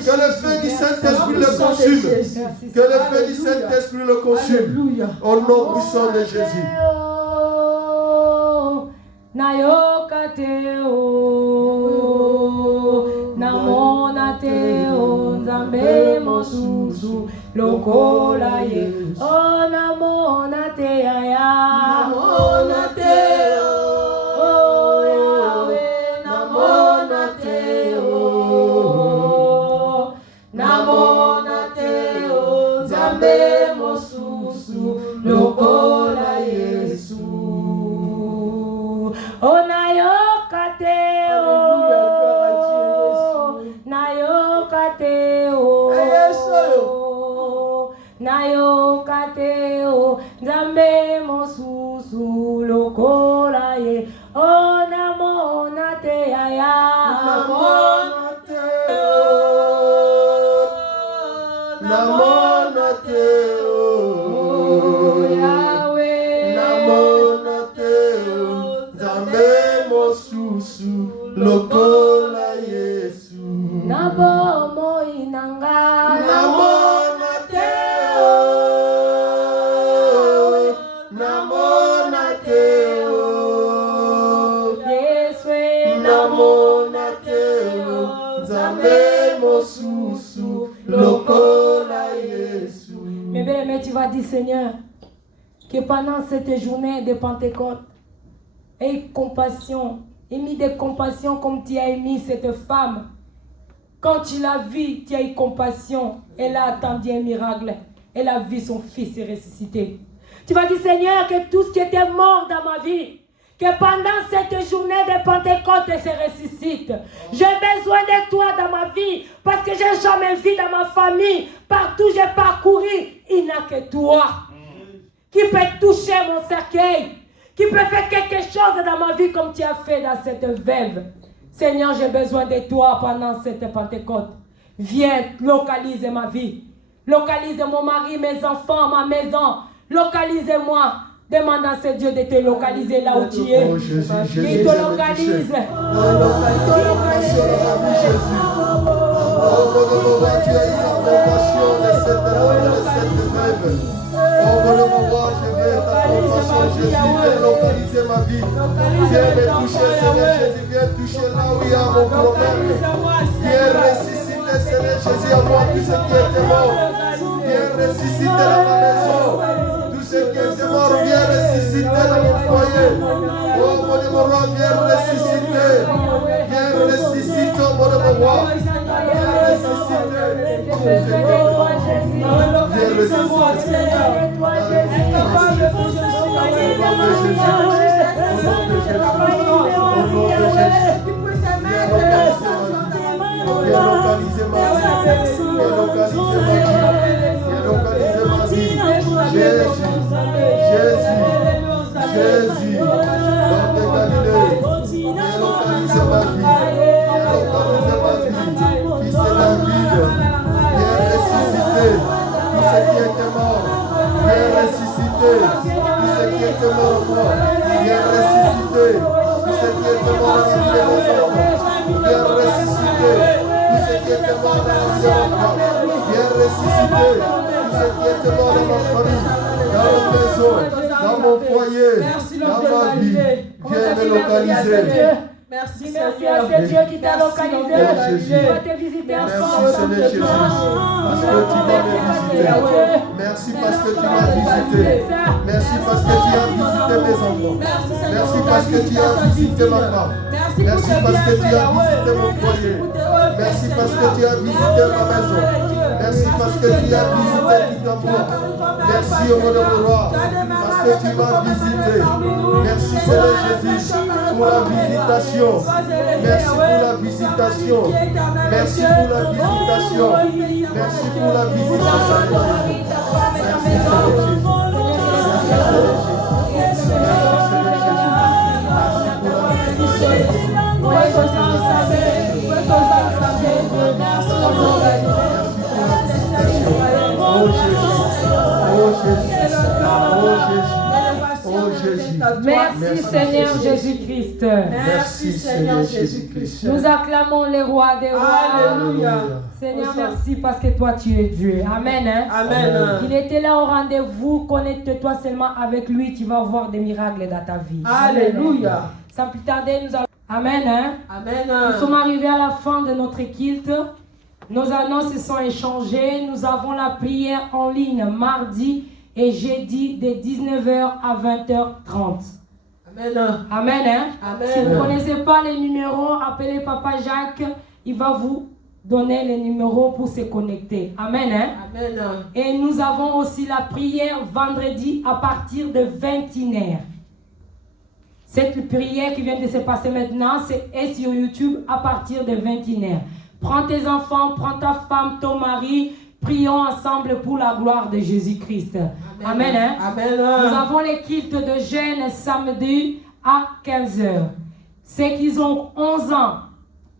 Que le feu du Saint-Esprit le consume. Que le feu du Saint-Esprit le consume. Au nom puissant de Jésus. Nayoka teo, namona teo, nzambe mosusu, lokola ye. Oh namona te yaya, namona te oh Yahweh, namona te oh, namona te oh, Nzambe mosusu lokola Yesu. Oh nayoka te oh, nayoka te oh, nayoka te oh, Nzambe mosusu lokola ye. Oh namona te yaya, namona te oh, namona te oh, Yahweh, namona te oh, Nzambe mosusu lokola Yesu. nabomo inanga, Namona te oh, namona te oh, Yesu namona te oh, Nzambe mosusu lokola Yesu. Mes bien-aimés, tu vas dire, Seigneur, que pendant cette journée de Pentecôte, aie compassion, émis de compassion comme tu as émis cette femme. Quand tu l'as vue, tu as eu compassion. Elle a attendu un miracle. Elle a vu son fils ressusciter. Tu vas dire, Seigneur, que tout ce qui était mort dans ma vie, que pendant cette journée de Pentecôte, se ressuscite. J'ai besoin de toi dans ma vie, parce que j'ai jamais vu dans ma famille, partout j'ai parcouru, il n'y a que toi qui peut toucher mon cercueil, qui peut faire quelque chose dans ma vie comme tu as fait dans cette veuve. Seigneur, j'ai besoin de toi pendant cette Pentecôte. Viens, localise ma vie. Localise mon mari, mes enfants, ma maison. Localise-moi. Demande à ce Dieu de te localiser là où tu es. Il te localise. Localiser ma vie. Viens me toucher, Seigneur Jésus. Viens toucher là où il y a mon problème. Viens ressusciter, Seigneur Jésus, à moi tout ce qui était mort. Viens ressusciter dans ma maison. Tout ce qui était mort, viens ressusciter dans mon foyer. Oh, mon de mon roi, viens ressusciter. Viens ressusciter, mon de mon roi. Viens ressusciter. Viens localiser ma vie. Jésus, Jésus, l'homme de Galilée. Viens localiser ma vie. Fils de David, viens ressusciter tout ce qui était mort. Viens ressusciter tout ce qui était mort en moi. Viens ressusciter tout ce qui était mort dans la vie de mes enfants. Viens ressusciter tout ce qui était mort dans la vie de ma femme. Viens ressusciter tout ce qui était mort dans ma famille, dans ma maison, dans mon foyer, dans ma vie. Viens me localiser. Merci à ce Dieu qui t'a localisé. Je vais te visiter ensemble. Merci Seigneur Jésus, parce que tu m'as visité. Merci parce que tu as visité mes enfants. Merci parce que tu as visité ma femme. Merci parce que tu as visité mon foyer. Merci parce que tu as visité ma maison. Merci parce que tu as visité tout en moi. Merci au nom de mon roi, parce que tu m'as visité. Merci Seigneur Jésus pour la visitation. Merci pour la visitation. Merci pour la visitation. Merci pour la visitation. Merci Seigneur Jésus. Merci Seigneur Jésus-Christ. Merci Seigneur Jésus-Christ. Nous acclamons le roi des rois. Alléluia. Seigneur, merci parce que toi tu es Dieu. Amen. Hein? Amen. Il était là au rendez-vous. Connecte-toi seulement avec lui. Tu vas voir des miracles dans ta vie. Alléluia. Sans plus tarder, nous allons. Amen. Hein? Amen. Nous sommes arrivés à la fin de notre culte. Nos annonces sont échangées. Nous avons la prière en ligne mardi et jeudi de 19h à 20h30. Amen. Amen. Hein? Amen. Si vous ne connaissez pas les numéros, appelez Papa Jacques. Il va vous donner les numéros pour se connecter. Amen. Hein? Amen. Et nous avons aussi la prière vendredi à partir de 21h. Cette prière qui vient de se passer maintenant, c'est sur YouTube à partir de 21h. Prends tes enfants, prends ta femme, ton mari. Prions ensemble pour la gloire de Jésus-Christ. Amen. Hein? Amen. Nous avons les cultes de jeûne samedi à 15h. Ceux qui ont 11 ans,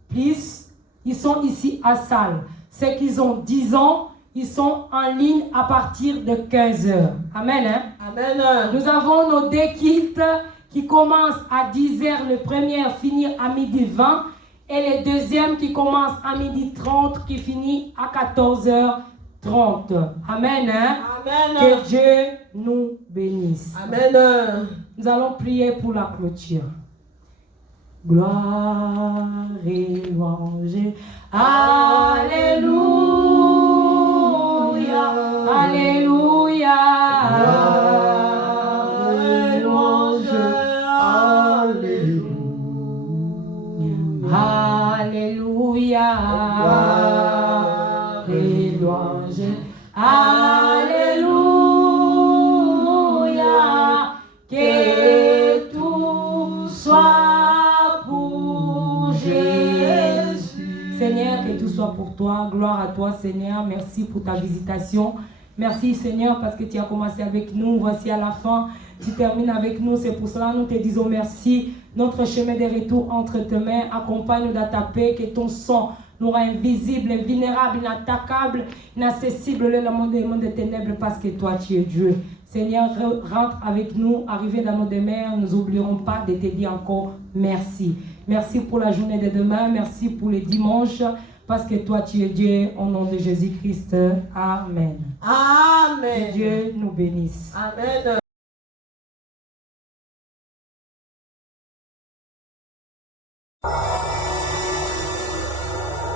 plus, ils sont ici à salle. Ceux qui ont 10 ans, ils sont en ligne à partir de 15h. Amen. Hein? Amen. Nous avons nos deux cultes qui commencent à 10h, le premier finit à 12h20 et le deuxième qui commence à 12h30 qui finit à 14h30. Amen. Hein? Amen. Que Dieu nous bénisse. Amen. Nous allons prier pour la clôture. Gloire et louange. Alléluia. Alléluia. Alléluia. Et louange. Alléluia. Que tout soit pour Jésus. Seigneur, que tout soit pour toi. Gloire à toi, Seigneur. Merci pour ta visitation. Merci, Seigneur, parce que tu as commencé avec nous. Voici à la fin. Tu termines avec nous. C'est pour cela que nous te disons merci. Notre chemin de retour entre tes mains. Accompagne-nous dans ta paix. Que ton sang nous rend invisible, invulnérable, inattaquable, inaccessible le monde des ténèbres parce que toi, tu es Dieu. Seigneur, rentre avec nous. Arrivé dans nos demeures, nous n'oublierons pas de te dire encore merci. Merci pour la journée de demain. Merci pour les dimanches. Parce que toi, tu es Dieu, au nom de Jésus-Christ. Amen. Amen. Que Dieu nous bénisse. Amen.